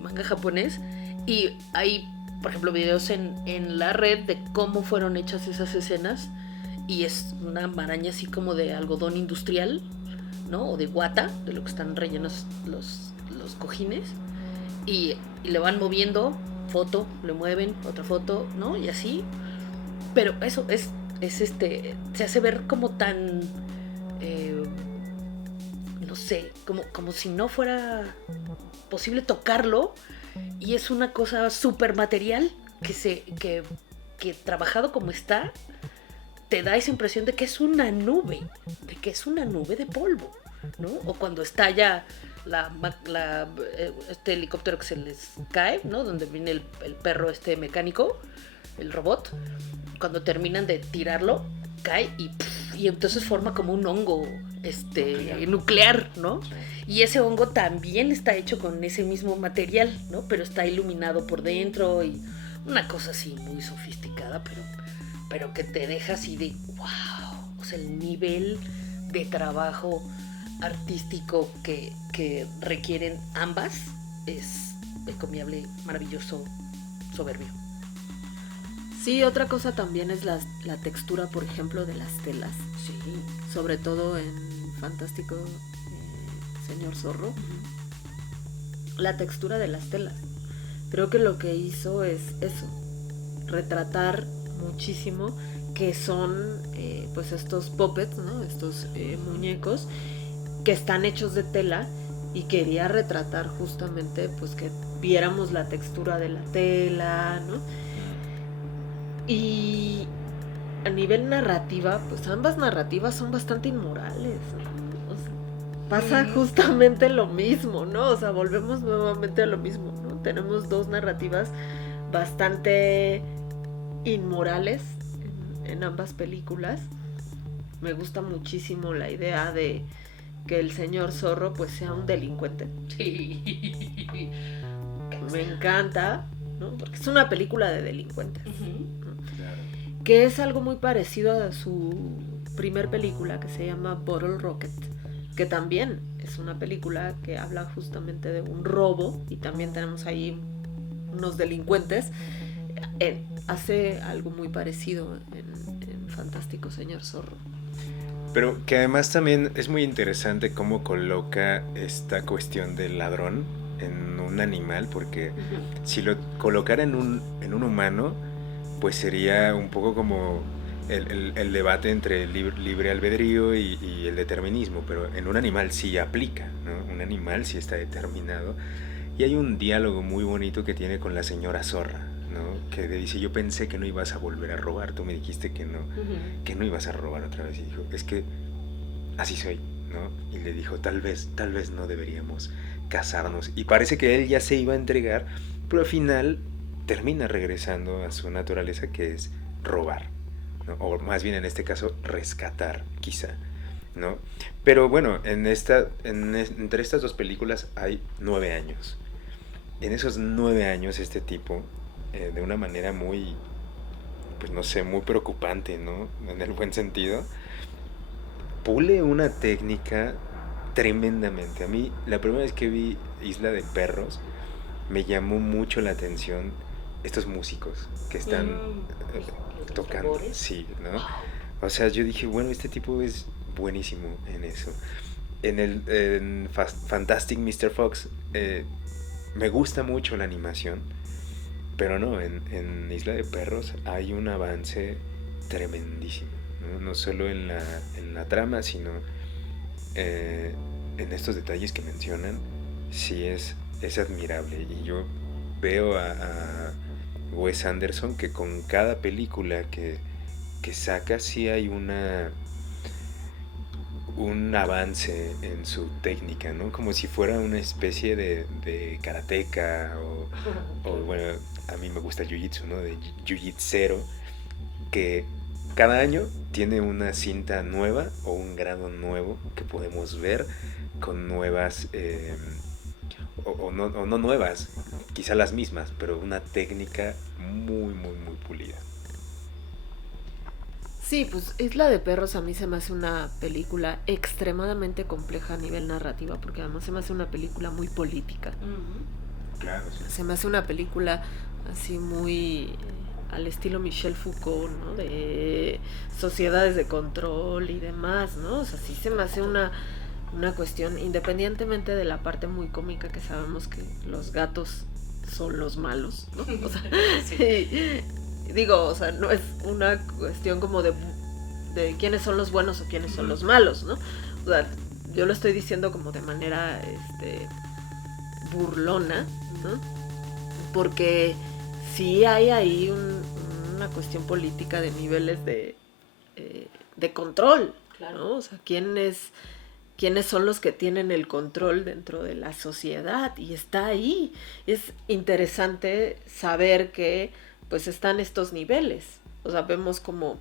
manga japonés. Y hay, por ejemplo, videos en la red de cómo fueron hechas esas escenas. Y es una maraña así como de algodón industrial, ¿no? O de guata, de lo que están rellenos los cojines. Y le van moviendo, foto, le mueven, otra foto, ¿no? Y así. Pero eso se hace ver como tan, no sé, como si no fuera posible tocarlo, y es una cosa súper material que trabajado como está, te da esa impresión de que es una nube de polvo, ¿no? O cuando estalla este helicóptero que se les cae, ¿no? Donde viene el perro mecánico, el robot, cuando terminan de tirarlo, cae y entonces forma como un hongo nuclear, ¿no? Y ese hongo también está hecho con ese mismo material, ¿no? Pero está iluminado por dentro y una cosa así muy sofisticada, pero que te deja así de wow. O sea, el nivel de trabajo artístico que requieren ambas es encomiable, maravilloso, soberbio. Sí, otra cosa también es la textura, por ejemplo, de las telas. Sí. Sobre todo en Fantástico Señor Zorro. Uh-huh. La textura de las telas. Creo que lo que hizo es eso, retratar muchísimo que son pues estos puppets, ¿no? Estos muñecos que están hechos de tela, y quería retratar justamente pues que viéramos la textura de la tela, ¿no? Y a nivel narrativa, pues ambas narrativas son bastante inmorales, ¿no? O sea, pasa justamente lo mismo, ¿no? O sea, volvemos nuevamente a lo mismo, ¿no? Tenemos dos narrativas bastante inmorales en ambas películas. Me gusta muchísimo la idea de que el señor Zorro pues sea un delincuente. Sí. Me encanta, ¿no? Porque es una película de delincuentes. Uh-huh. Que es algo muy parecido a su primer película, que se llama Bottle Rocket, que también es una película que habla justamente de un robo, y también tenemos ahí unos delincuentes. Hace algo muy parecido en Fantástico Señor Zorro. Pero que además también es muy interesante cómo coloca esta cuestión del ladrón en un animal, porque si lo colocara en un humano, pues sería un poco como el debate entre el libre albedrío y el determinismo, pero en un animal sí aplica, ¿no? Un animal sí está determinado. Y hay un diálogo muy bonito que tiene con la señora zorra, ¿no? Que le dice, yo pensé que no ibas a volver a robar, tú me dijiste que no ibas a robar otra vez. Y dijo, es que así soy, ¿no? Y le dijo, tal vez no deberíamos casarnos. Y parece que él ya se iba a entregar, pero al final termina regresando a su naturaleza, que es robar, ¿no? O más bien en este caso rescatar, quizá, ¿no? Pero bueno, entre estas dos películas hay 9 años. En esos 9 años este tipo, de una manera muy, pues no sé, muy preocupante, ¿no? En el buen sentido, pule una técnica tremendamente. A mí, la primera vez que vi Isla de Perros, me llamó mucho la atención estos músicos que están tocando. Tambores. Sí, ¿no? O sea, yo dije, bueno, este tipo es buenísimo en eso. En Fantastic Mr. Fox, me gusta mucho la animación, pero no, en Isla de Perros hay un avance tremendísimo, ¿no? No solo en la trama, sino en estos detalles que mencionan. Sí es admirable. Y yo veo a Wes Anderson que con cada película que saca sí hay un avance en su técnica, ¿no? Como si fuera una especie de karateka o bueno, a mí me gusta el jiu-jitsu, ¿no? De jiu-jitsero, que cada año tiene una cinta nueva o un grado nuevo que podemos ver con nuevas o no nuevas, quizá las mismas, pero una técnica muy pulida. Sí, pues Isla de Perros a mí se me hace una película extremadamente compleja a nivel narrativa, porque además se me hace una película muy política. Claro, sí. Se me hace una película así muy al estilo Michel Foucault, ¿no? De sociedades de control y demás, ¿no? O sea, sí se me hace una cuestión, independientemente de la parte muy cómica que sabemos que los gatos son los malos, ¿no? O sea, sí. Digo, o sea, no es una cuestión como de quiénes son los buenos o quiénes son los malos, ¿no? O sea, yo lo estoy diciendo como de manera burlona, ¿no? Porque sí hay ahí una cuestión política de niveles de control, Claro. ¿no? O sea, quiénes son los que tienen el control dentro de la sociedad, y está ahí. Es interesante saber que pues están estos niveles. O sea, vemos como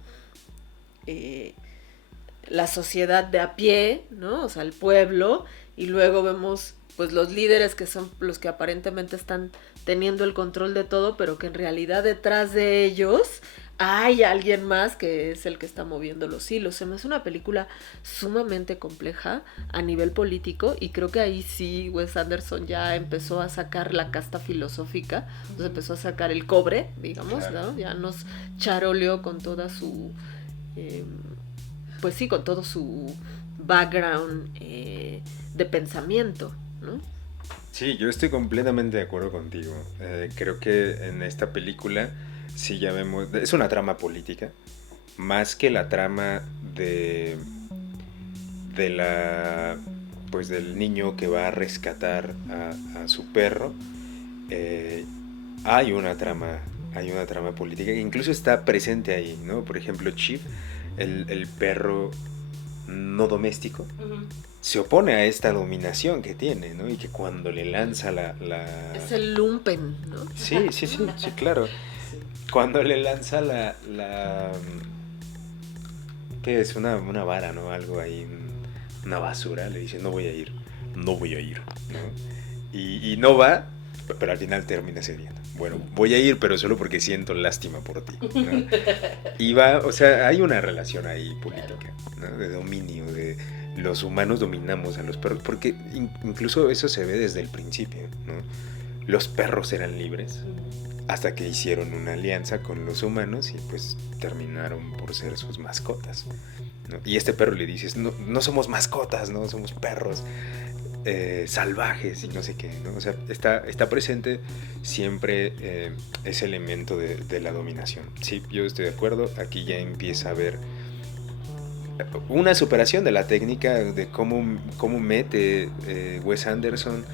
la sociedad de a pie, ¿no? O sea, el pueblo, y luego vemos pues los líderes, que son los que aparentemente están teniendo el control de todo, pero que en realidad detrás de ellos hay alguien más que es el que está moviendo los hilos. Se me hace una película sumamente compleja a nivel político, y creo que ahí sí Wes Anderson ya empezó a sacar la casta filosófica, entonces empezó a sacar el cobre, digamos, Claro. ¿no? Ya nos charoleó con toda su pues sí, con todo su background de pensamiento, ¿no? Sí, yo estoy completamente de acuerdo contigo. Creo que en esta película sí ya vemos, es una trama política, más que la trama de la, pues del niño que va a rescatar a su perro. Hay una trama política que incluso está presente ahí, ¿no? Por ejemplo, Chief, el perro no doméstico, se opone a esta dominación que tiene, ¿no? Y que cuando le lanza Es el lumpen, ¿no? Sí, claro. Cuando le lanza ¿qué es? Una vara, ¿no? Algo ahí, una basura, le dice, no voy a ir, ¿no? Y no va, pero al final termina cediendo. Bueno, voy a ir, pero solo porque siento lástima por ti, ¿no? Y va, o sea, hay una relación ahí política, ¿no? De dominio, de los humanos dominamos a los perros, porque incluso eso se ve desde el principio, ¿no? Los perros eran libres hasta que hicieron una alianza con los humanos y pues terminaron por ser sus mascotas, ¿no? Y este perro le dices, no somos mascotas, no somos perros salvajes y no sé qué, ¿no? O sea, está presente siempre ese elemento de la dominación. Sí, yo estoy de acuerdo, aquí ya empieza a haber una superación de la técnica, de cómo mete Wes Anderson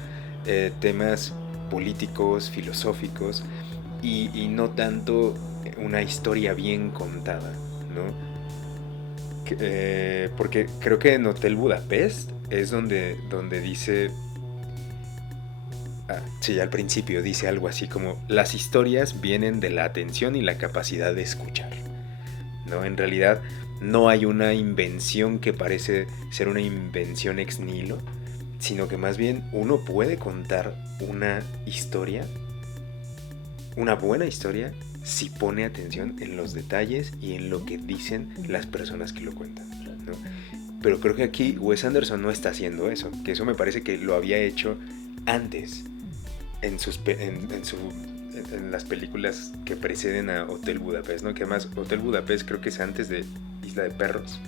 temas políticos, filosóficos y no tanto una historia bien contada, ¿no? Porque creo que en Hotel Budapest es donde dice, sí, al principio dice algo así como, las historias vienen de la atención y la capacidad de escuchar, ¿no? En realidad no hay una invención que parece ser una invención ex nihilo, sino que más bien uno puede contar una historia, una buena historia, si pone atención en los detalles y en lo que dicen las personas que lo cuentan, ¿no? Pero creo que aquí Wes Anderson no está haciendo eso, que eso me parece que lo había hecho antes en las películas que preceden a Hotel Budapest, ¿no? Que además Hotel Budapest creo que es antes de Isla de Perros.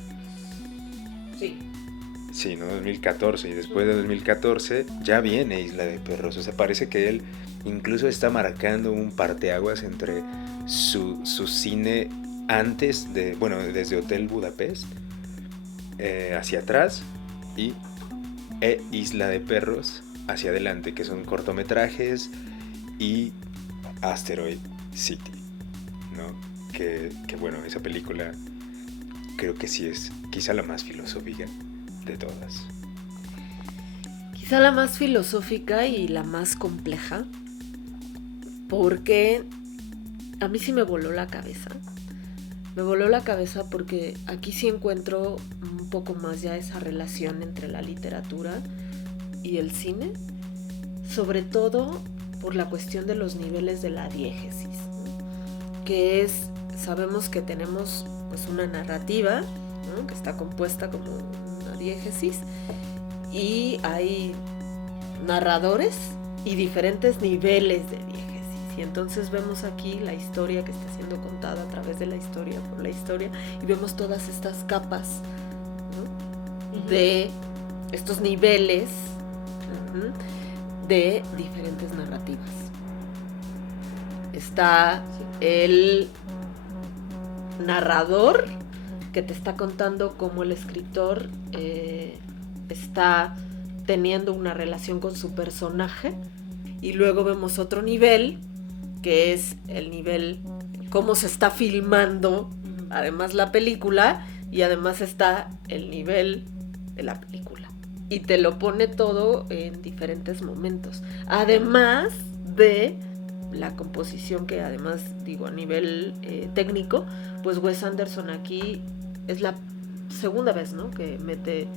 Sí. Sí, ¿no? 2014, y después de 2014 ya viene Isla de Perros. O sea, parece que él incluso está marcando un parteaguas entre su cine antes de, bueno, desde Hotel Budapest hacia atrás y Isla de Perros hacia adelante, que son cortometrajes, y Asteroid City, ¿no? Que bueno, esa película creo que sí es quizá la más filosófica de todas. Quizá la más filosófica y la más compleja, porque a mí sí me voló la cabeza. Me voló la cabeza porque aquí sí encuentro un poco más ya esa relación entre la literatura y el cine, sobre todo por la cuestión de los niveles de la diégesis, ¿no? Que es, sabemos que tenemos pues una narrativa, ¿no? Que está compuesta como una diégesis, y hay narradores y diferentes niveles de diégesis. Y entonces vemos aquí la historia que está siendo contada a través de la historia, por la historia, y vemos todas estas capas, ¿no? Uh-huh. De estos niveles, uh-huh, de diferentes narrativas. Está el narrador que te está contando cómo el escritor está teniendo una relación con su personaje, y luego vemos otro nivel que es el nivel cómo se está filmando además la película, y además está el nivel de la película, y te lo pone todo en diferentes momentos, además de la composición, que además digo a nivel técnico, pues Wes Anderson aquí es la segunda vez, ¿no?, que mete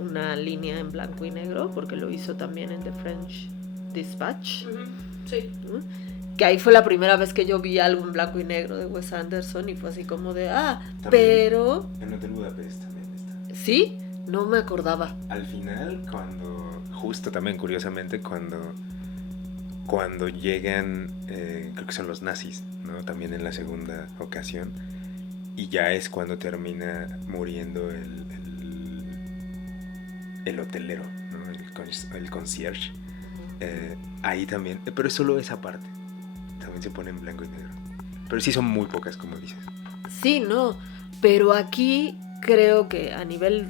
una línea en blanco y negro, porque lo hizo también en The French Dispatch. Uh-huh. Sí. ¿No? Que ahí fue la primera vez que yo vi algo en blanco y negro de Wes Anderson, y fue así como de, también, pero... En Hotel Budapest también está. ¿Sí? No me acordaba. Al final, justo también curiosamente, cuando llegan, creo que son los nazis, ¿no? También en la segunda ocasión, y ya es cuando termina muriendo el hotelero, ¿no? El concierge. Ahí también, pero es solo esa parte, también se pone en blanco y negro, pero sí son muy pocas, como dices. Sí, no, pero aquí creo que a nivel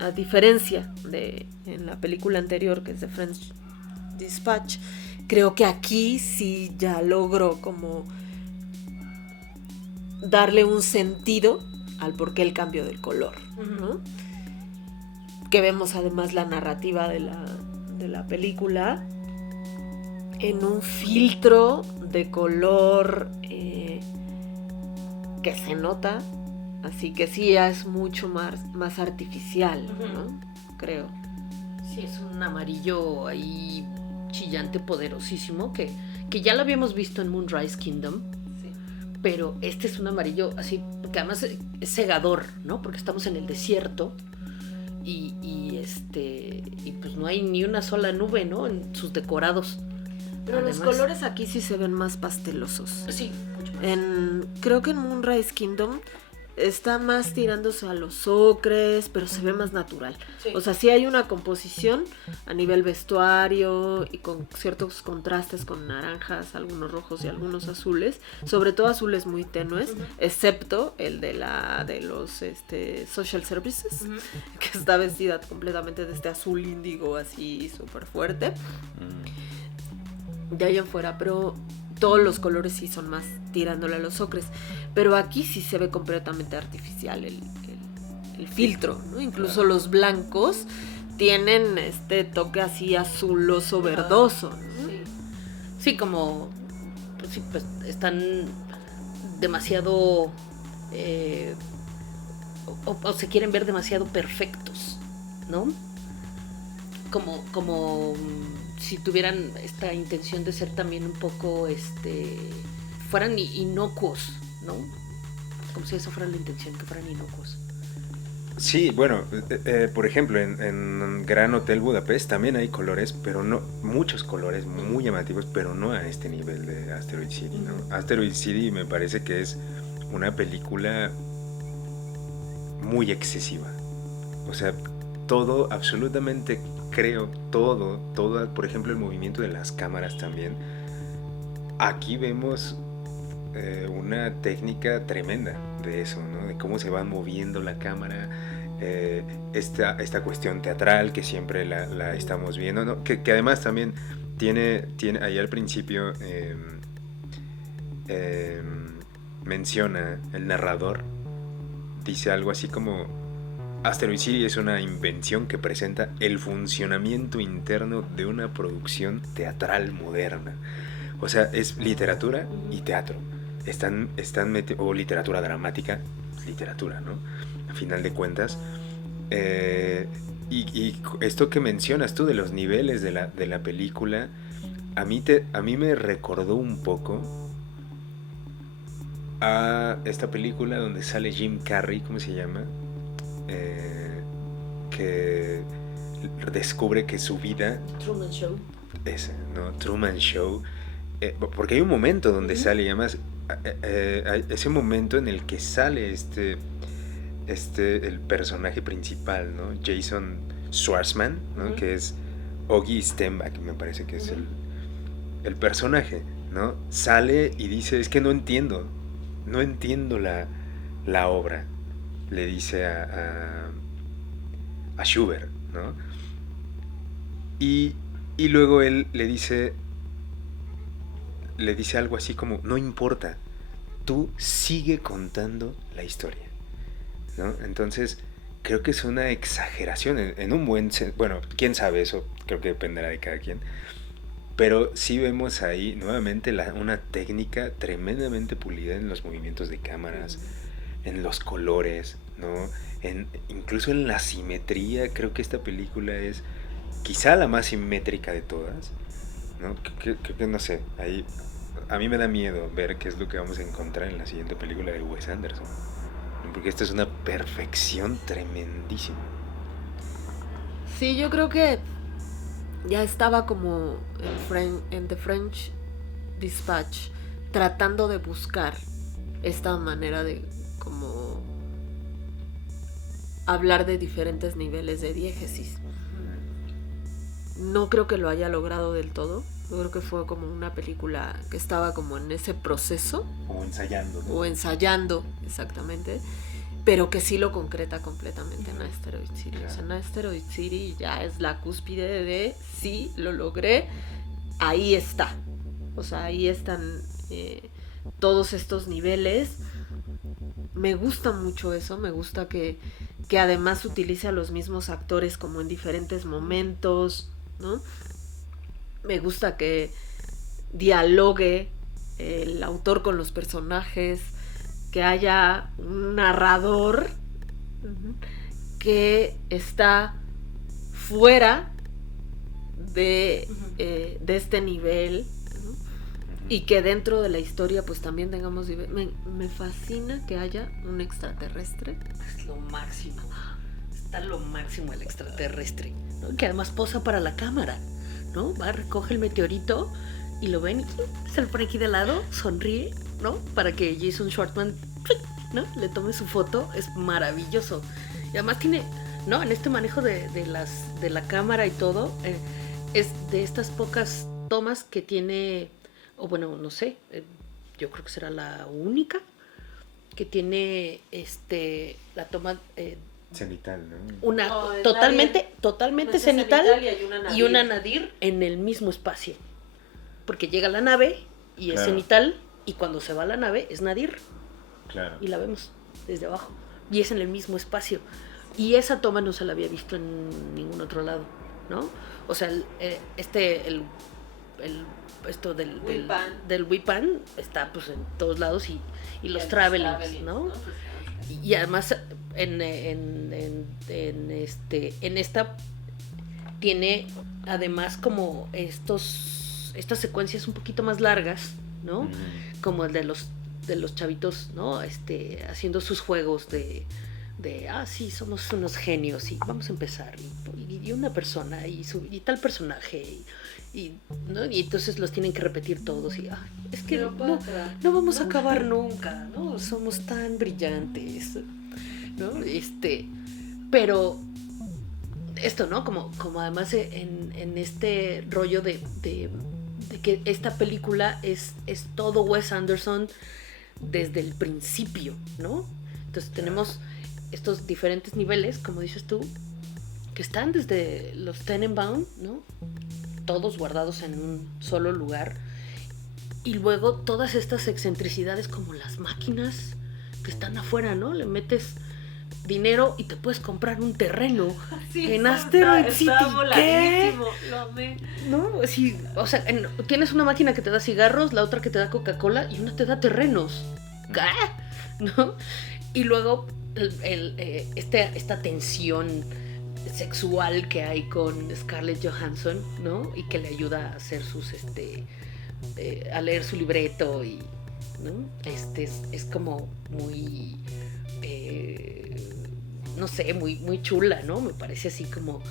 a diferencia de en la película anterior, que es The French Dispatch, creo que aquí sí ya logró como darle un sentido al por qué el cambio del color, ¿no? Que vemos además la narrativa de la película en un filtro de color que se nota, así que sí es mucho más artificial, ¿no? Creo. Sí, es un amarillo ahí chillante, poderosísimo, que ya lo habíamos visto en Moonrise Kingdom, sí. Pero este es un amarillo así que además es cegador, ¿no? Porque estamos en el desierto y pues no hay ni una sola nube, ¿no? En sus decorados. Pero Además, los colores aquí sí se ven más pastelosos. Sí, mucho más. Creo que en Moonrise Kingdom está más tirándose a los ocres, pero se ve más natural. Sí. O sea, sí hay una composición a nivel vestuario y con ciertos contrastes con naranjas, algunos rojos y algunos azules, sobre todo azules muy tenues, excepto el de los social services, que está vestida completamente de este azul índigo así súper fuerte. De ahí en fuera, pero todos los colores sí son más tirándole a los ocres. Pero aquí sí se ve completamente artificial el filtro, ¿no? Incluso los blancos tienen este toque así azuloso verdoso, ¿no? Sí, como pues están demasiado o se quieren ver demasiado perfectos, ¿no? Como si tuvieran esta intención de ser también un poco fueran inocuos, ¿no? Como si esa fuera la intención, que fueran inocuos. Sí, bueno, por ejemplo, en Gran Hotel Budapest también hay colores, pero no, muchos colores muy llamativos, pero no a este nivel de Asteroid City, ¿no? Asteroid City me parece que es una película muy excesiva. O sea, todo, absolutamente todo, por ejemplo, el movimiento de las cámaras también. Aquí vemos una técnica tremenda de eso, ¿no? De cómo se va moviendo la cámara, esta cuestión teatral que siempre la estamos viendo, ¿no? Que además también tiene ahí al principio menciona el narrador, dice algo así como: Asteroid City es una invención que presenta el funcionamiento interno de una producción teatral moderna. O sea, es literatura y teatro. O literatura dramática, literatura, ¿no? A final de cuentas. Y esto que mencionas tú de los niveles de la película, a mí me recordó un poco a esta película donde sale Jim Carrey, ¿cómo se llama? Que descubre que su vida... Truman Show. Ese, ¿no? Truman Show. Porque hay un momento donde sale, y además ese momento en el que sale el personaje principal, ¿no? Jason Schwartzman, ¿no? Que es Oggy Stenbach, me parece que es el personaje, ¿no? Sale y dice: es que no entiendo la obra, le dice a Schubert, ¿no? Y luego él le dice algo así como: no importa, tú sigue contando la historia, ¿no? Entonces creo que es una exageración en un buen bueno, quién sabe, eso creo que dependerá de cada quien, pero sí vemos ahí nuevamente una técnica tremendamente pulida en los movimientos de cámaras, en los colores, ¿no? Incluso en la simetría. Creo que esta película es quizá la más simétrica de todas, ¿no? Creo que no sé, ahí a mí me da miedo ver qué es lo que vamos a encontrar en la siguiente película de Wes Anderson, porque esta es una perfección tremendísima. Sí, yo creo que ya estaba como en The French Dispatch tratando de buscar esta manera de como hablar de diferentes niveles de diégesis. No creo que lo haya logrado del todo. Yo creo que fue como una película que estaba como en ese proceso. O ensayando, ¿no? O ensayando, exactamente. Pero que sí lo concreta completamente en Asteroid City. Claro. O sea, en Asteroid City ya es la cúspide de sí, lo logré, ahí está. O sea, ahí están todos estos niveles. Me gusta mucho eso, me gusta que además utilice a los mismos actores como en diferentes momentos, ¿no? Me gusta que dialogue el autor con los personajes, que haya un narrador que está fuera de este nivel, ¿no? Y que dentro de la historia pues también tengamos... Me fascina que haya un extraterrestre. Es lo máximo. Está lo máximo el extraterrestre, ¿no? Que además posa para la cámara, ¿no? Va, recoge el meteorito y lo ven y se lo pone aquí de lado, sonríe, ¿no? Para que Jason Schwartzman, ¿no? Le tome su foto. Es maravilloso. Y además tiene, ¿no? En este manejo de la cámara y todo, es de estas pocas tomas que tiene, o bueno, no sé, yo creo que será la única que tiene la toma cenital, ¿no? Una No, es totalmente pues cenital y una nadir en el mismo espacio. Porque llega la nave y es Claro. cenital, y cuando se va la nave es nadir Claro. y la vemos desde abajo. Y es en el mismo espacio. Y esa toma no se la había visto en ningún otro lado, ¿no? O sea, esto del Wipan está pues en todos lados, y los travelings, ¿no? Y además en esta tiene además como estas secuencias un poquito más largas, ¿no? Como el de los chavitos, ¿no? Haciendo sus juegos de sí, somos unos genios y vamos a empezar, y una persona y tal personaje ¿no? Y entonces los tienen que repetir todos y es que no vamos a acabar nunca, ¿no? Somos tan brillantes, ¿no? Pero esto, ¿no? Como además en este rollo de que esta película es todo Wes Anderson desde el principio, ¿no? Entonces tenemos estos diferentes niveles, como dices tú, que están desde los Tenenbaum, ¿no? Todos guardados en un solo lugar, y luego todas estas excentricidades como las máquinas que están afuera, ¿no? Le metes dinero y te puedes comprar un terreno en Asteroid City. ¿Qué? Lo amé. ¿No? Sí, o sea, tienes una máquina que te da cigarros, la otra que te da Coca-Cola y una te da terrenos. ¿Qué? ¿No? Y luego esta tensión sexual que hay con Scarlett Johansson, ¿no? Y que le ayuda a hacer a leer su libreto, y ¿no? Es como muy no sé, muy chula, ¿no? Me parece así como,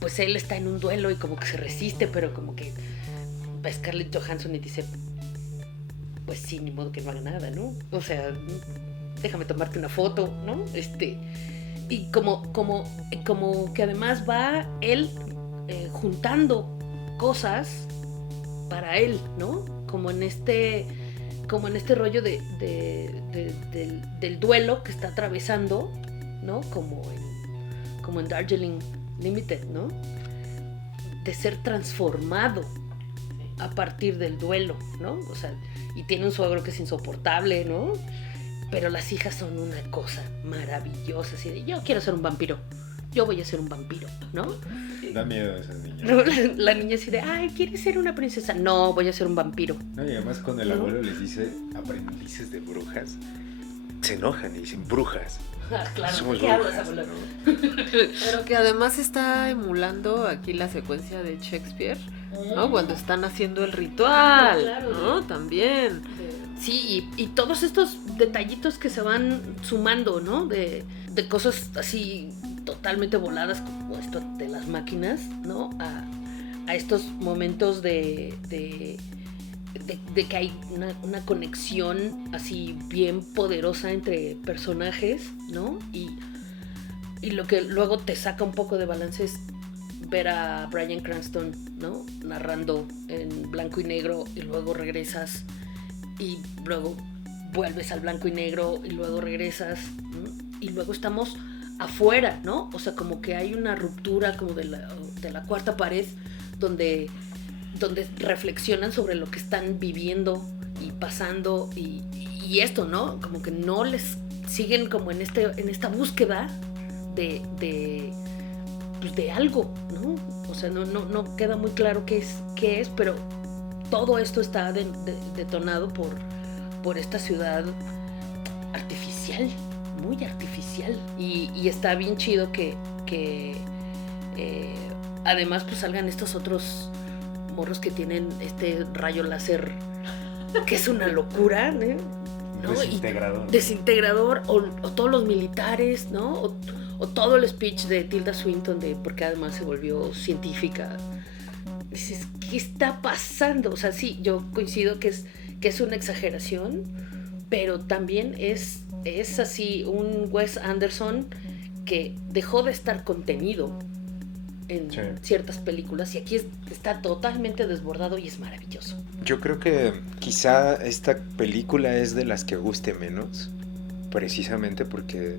pues él está en un duelo y como que se resiste, pero como que va Scarlett Johansson y dice, pues sí, ni modo que no haga nada, ¿no? O sea, déjame tomarte una foto, ¿no? Y como que además va él juntando cosas para él, ¿no? Como en este rollo del duelo que está atravesando, ¿no? Como en Darjeeling Limited, ¿no? De ser transformado a partir del duelo, ¿no? O sea, y tiene un suegro que es insoportable, ¿no? Pero las hijas son una cosa maravillosa, así de, yo quiero ser un vampiro, yo voy a ser un vampiro, ¿no? Da miedo a esas niñas. No, la niña así de, ay, ¿quieres ser una princesa? No, voy a ser un vampiro. No, y además cuando el abuelo les dice aprendices de brujas, se enojan y dicen brujas. Claro, Somos ¿qué brujas, hablas, abuelo? ¿no? Pero que además está emulando aquí la secuencia de Shakespeare, ¿no? Cuando están haciendo el ritual, Claro, ¿no? También. Sí, y todos estos detallitos que se van sumando, ¿no? De cosas así totalmente voladas, como esto de las máquinas, ¿no? A estos momentos de que hay una conexión así bien poderosa entre personajes, ¿no? Y lo que luego te saca un poco de balance es ver a Bryan Cranston, ¿no? Narrando en blanco y negro, y luego regresas y luego vuelves al blanco y negro y luego regresas, ¿no? Y luego estamos afuera, ¿no? O sea, como que hay una ruptura como de la cuarta pared donde reflexionan sobre lo que están viviendo y pasando y esto, ¿no? Como que no les siguen como en esta búsqueda de algo, ¿no? O sea, no queda muy claro qué es, pero todo esto está detonado por esta ciudad artificial, muy artificial, y está bien chido que además pues salgan estos otros morros que tienen este rayo láser, que es una locura, ¿no? Desintegrador, o todos los militares, ¿no? O todo el speech de Tilda Swinton, porque además se volvió científica. Dices, ¿qué está pasando? O sea, sí, yo coincido que es una exageración, pero también es así un Wes Anderson que dejó de estar contenido en ciertas películas, y aquí está totalmente desbordado y es maravilloso. Yo creo que quizá esta película es de las que guste menos, precisamente porque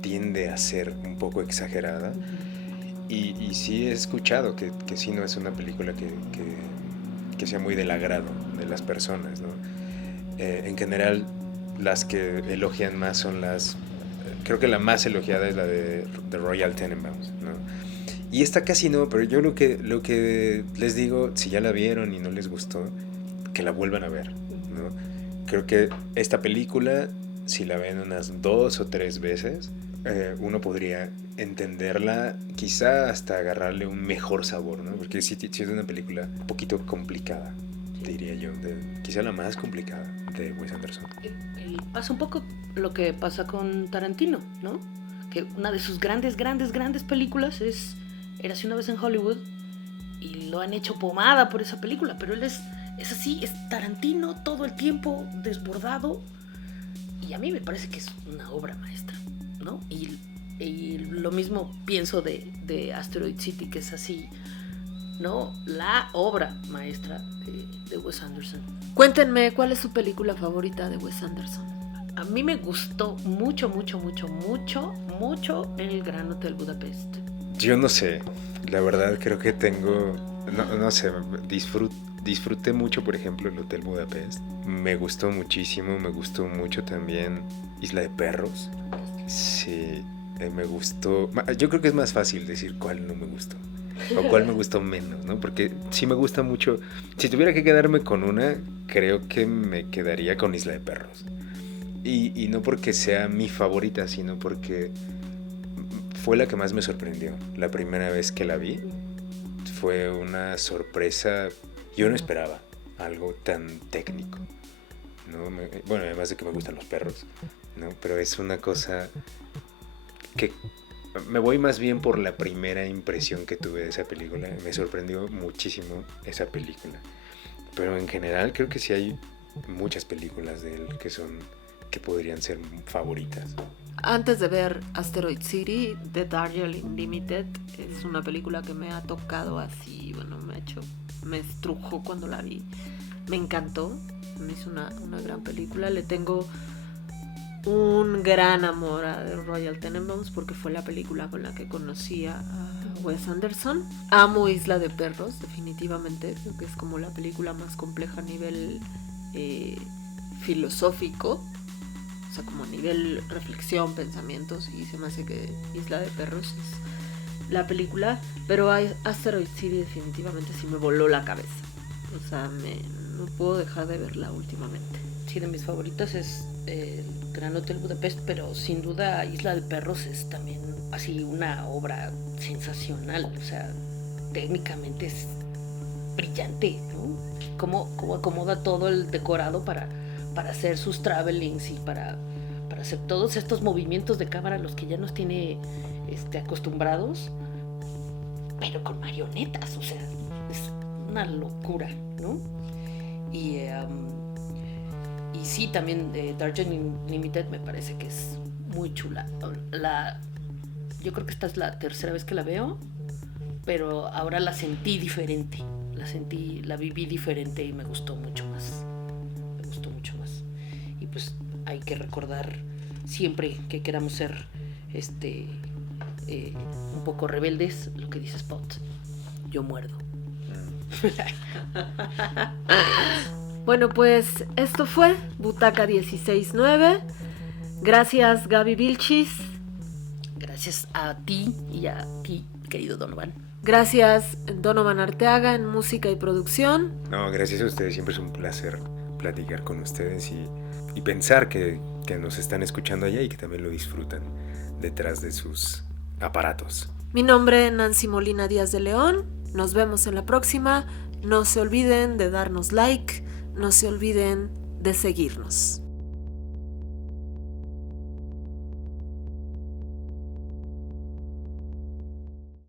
tiende a ser un poco exagerada. Y sí he escuchado que sí no es una película que sea muy del agrado de las personas, ¿no? En general, las que elogian más son creo que la más elogiada es la de Royal Tenenbaums, ¿no? Y esta casi no, pero yo lo que les digo, si ya la vieron y no les gustó, que la vuelvan a ver, ¿no? Creo que esta película, si la ven unas 2 o 3 veces, uno podría entenderla, quizá hasta agarrarle un mejor sabor, ¿no? Porque sí es una película un poquito complicada, diría yo, quizá la más complicada de Wes Anderson. Pasa un poco lo que pasa con Tarantino, ¿no? Que una de sus grandes películas es Érase una vez en Hollywood, y lo han hecho pomada por esa película, pero él es así, es Tarantino todo el tiempo, desbordado, y a mí me parece que es una obra maestra, ¿no? Y lo mismo pienso de Asteroid City, que es así, ¿no? La obra maestra de Wes Anderson. Cuéntenme, ¿cuál es su película favorita de Wes Anderson? A mí me gustó mucho El Gran Hotel Budapest. Yo no sé, la verdad creo que no sé, disfruté mucho, por ejemplo, el Hotel Budapest. Me gustó muchísimo, me gustó mucho también Isla de Perros. Sí, me gustó. Yo creo que es más fácil decir cuál no me gustó o cuál me gustó menos, ¿no? Porque sí me gusta mucho. Si tuviera que quedarme con una, creo que me quedaría con Isla de Perros. Y no porque sea mi favorita, sino porque fue la que más me sorprendió. La primera vez que la vi fue una sorpresa. Yo no esperaba algo tan técnico, ¿no? Bueno, además de que me gustan los perros, ¿no? Pero es una cosa que me voy más bien por la primera impresión que tuve de esa película. Me sorprendió muchísimo esa película. Pero en general creo que sí hay muchas películas de él que podrían ser favoritas. Antes de ver Asteroid City, The Darjeeling Limited es una película que me ha tocado así, bueno, me estrujó cuando la vi. Me encantó, me hizo una gran película. Le tengo un gran amor a The Royal Tenenbaums porque fue la película con la que conocí a Wes Anderson. Amo Isla de Perros, definitivamente. Creo que es como la película más compleja a nivel filosófico. O sea, como a nivel reflexión, pensamientos, y se me hace que Isla de Perros es la película, pero Asteroid City definitivamente sí me voló la cabeza. O sea, no puedo dejar de verla últimamente. Sí, de mis favoritas es el Gran Hotel Budapest, pero sin duda Isla de Perros es también así una obra sensacional. O sea, técnicamente es brillante, ¿no? Cómo acomoda todo el decorado para hacer sus travelings y para hacer todos estos movimientos de cámara a los que ya nos tiene acostumbrados, pero con marionetas. O sea, es una locura, ¿no? Y sí, también Darjeeling Limited me parece que es muy chula. Yo creo que esta es la tercera vez que la veo, pero ahora la sentí diferente. La viví diferente y me gustó mucho más. Y pues hay que recordar siempre que queramos ser un poco rebeldes, lo que dice Spot: yo muerdo. Bueno, pues esto fue Butaca 16-9. Gracias, Gaby Vilchis. Gracias a ti y a ti, querido Donovan. Gracias, Donovan Arteaga, en música y producción. No, gracias a ustedes, siempre es un placer platicar con ustedes y pensar que nos están escuchando allá y que también lo disfrutan detrás de sus aparatos. Mi nombre es Nancy Molina Díaz de León. Nos vemos en la próxima. No se olviden de darnos like, no se olviden de seguirnos.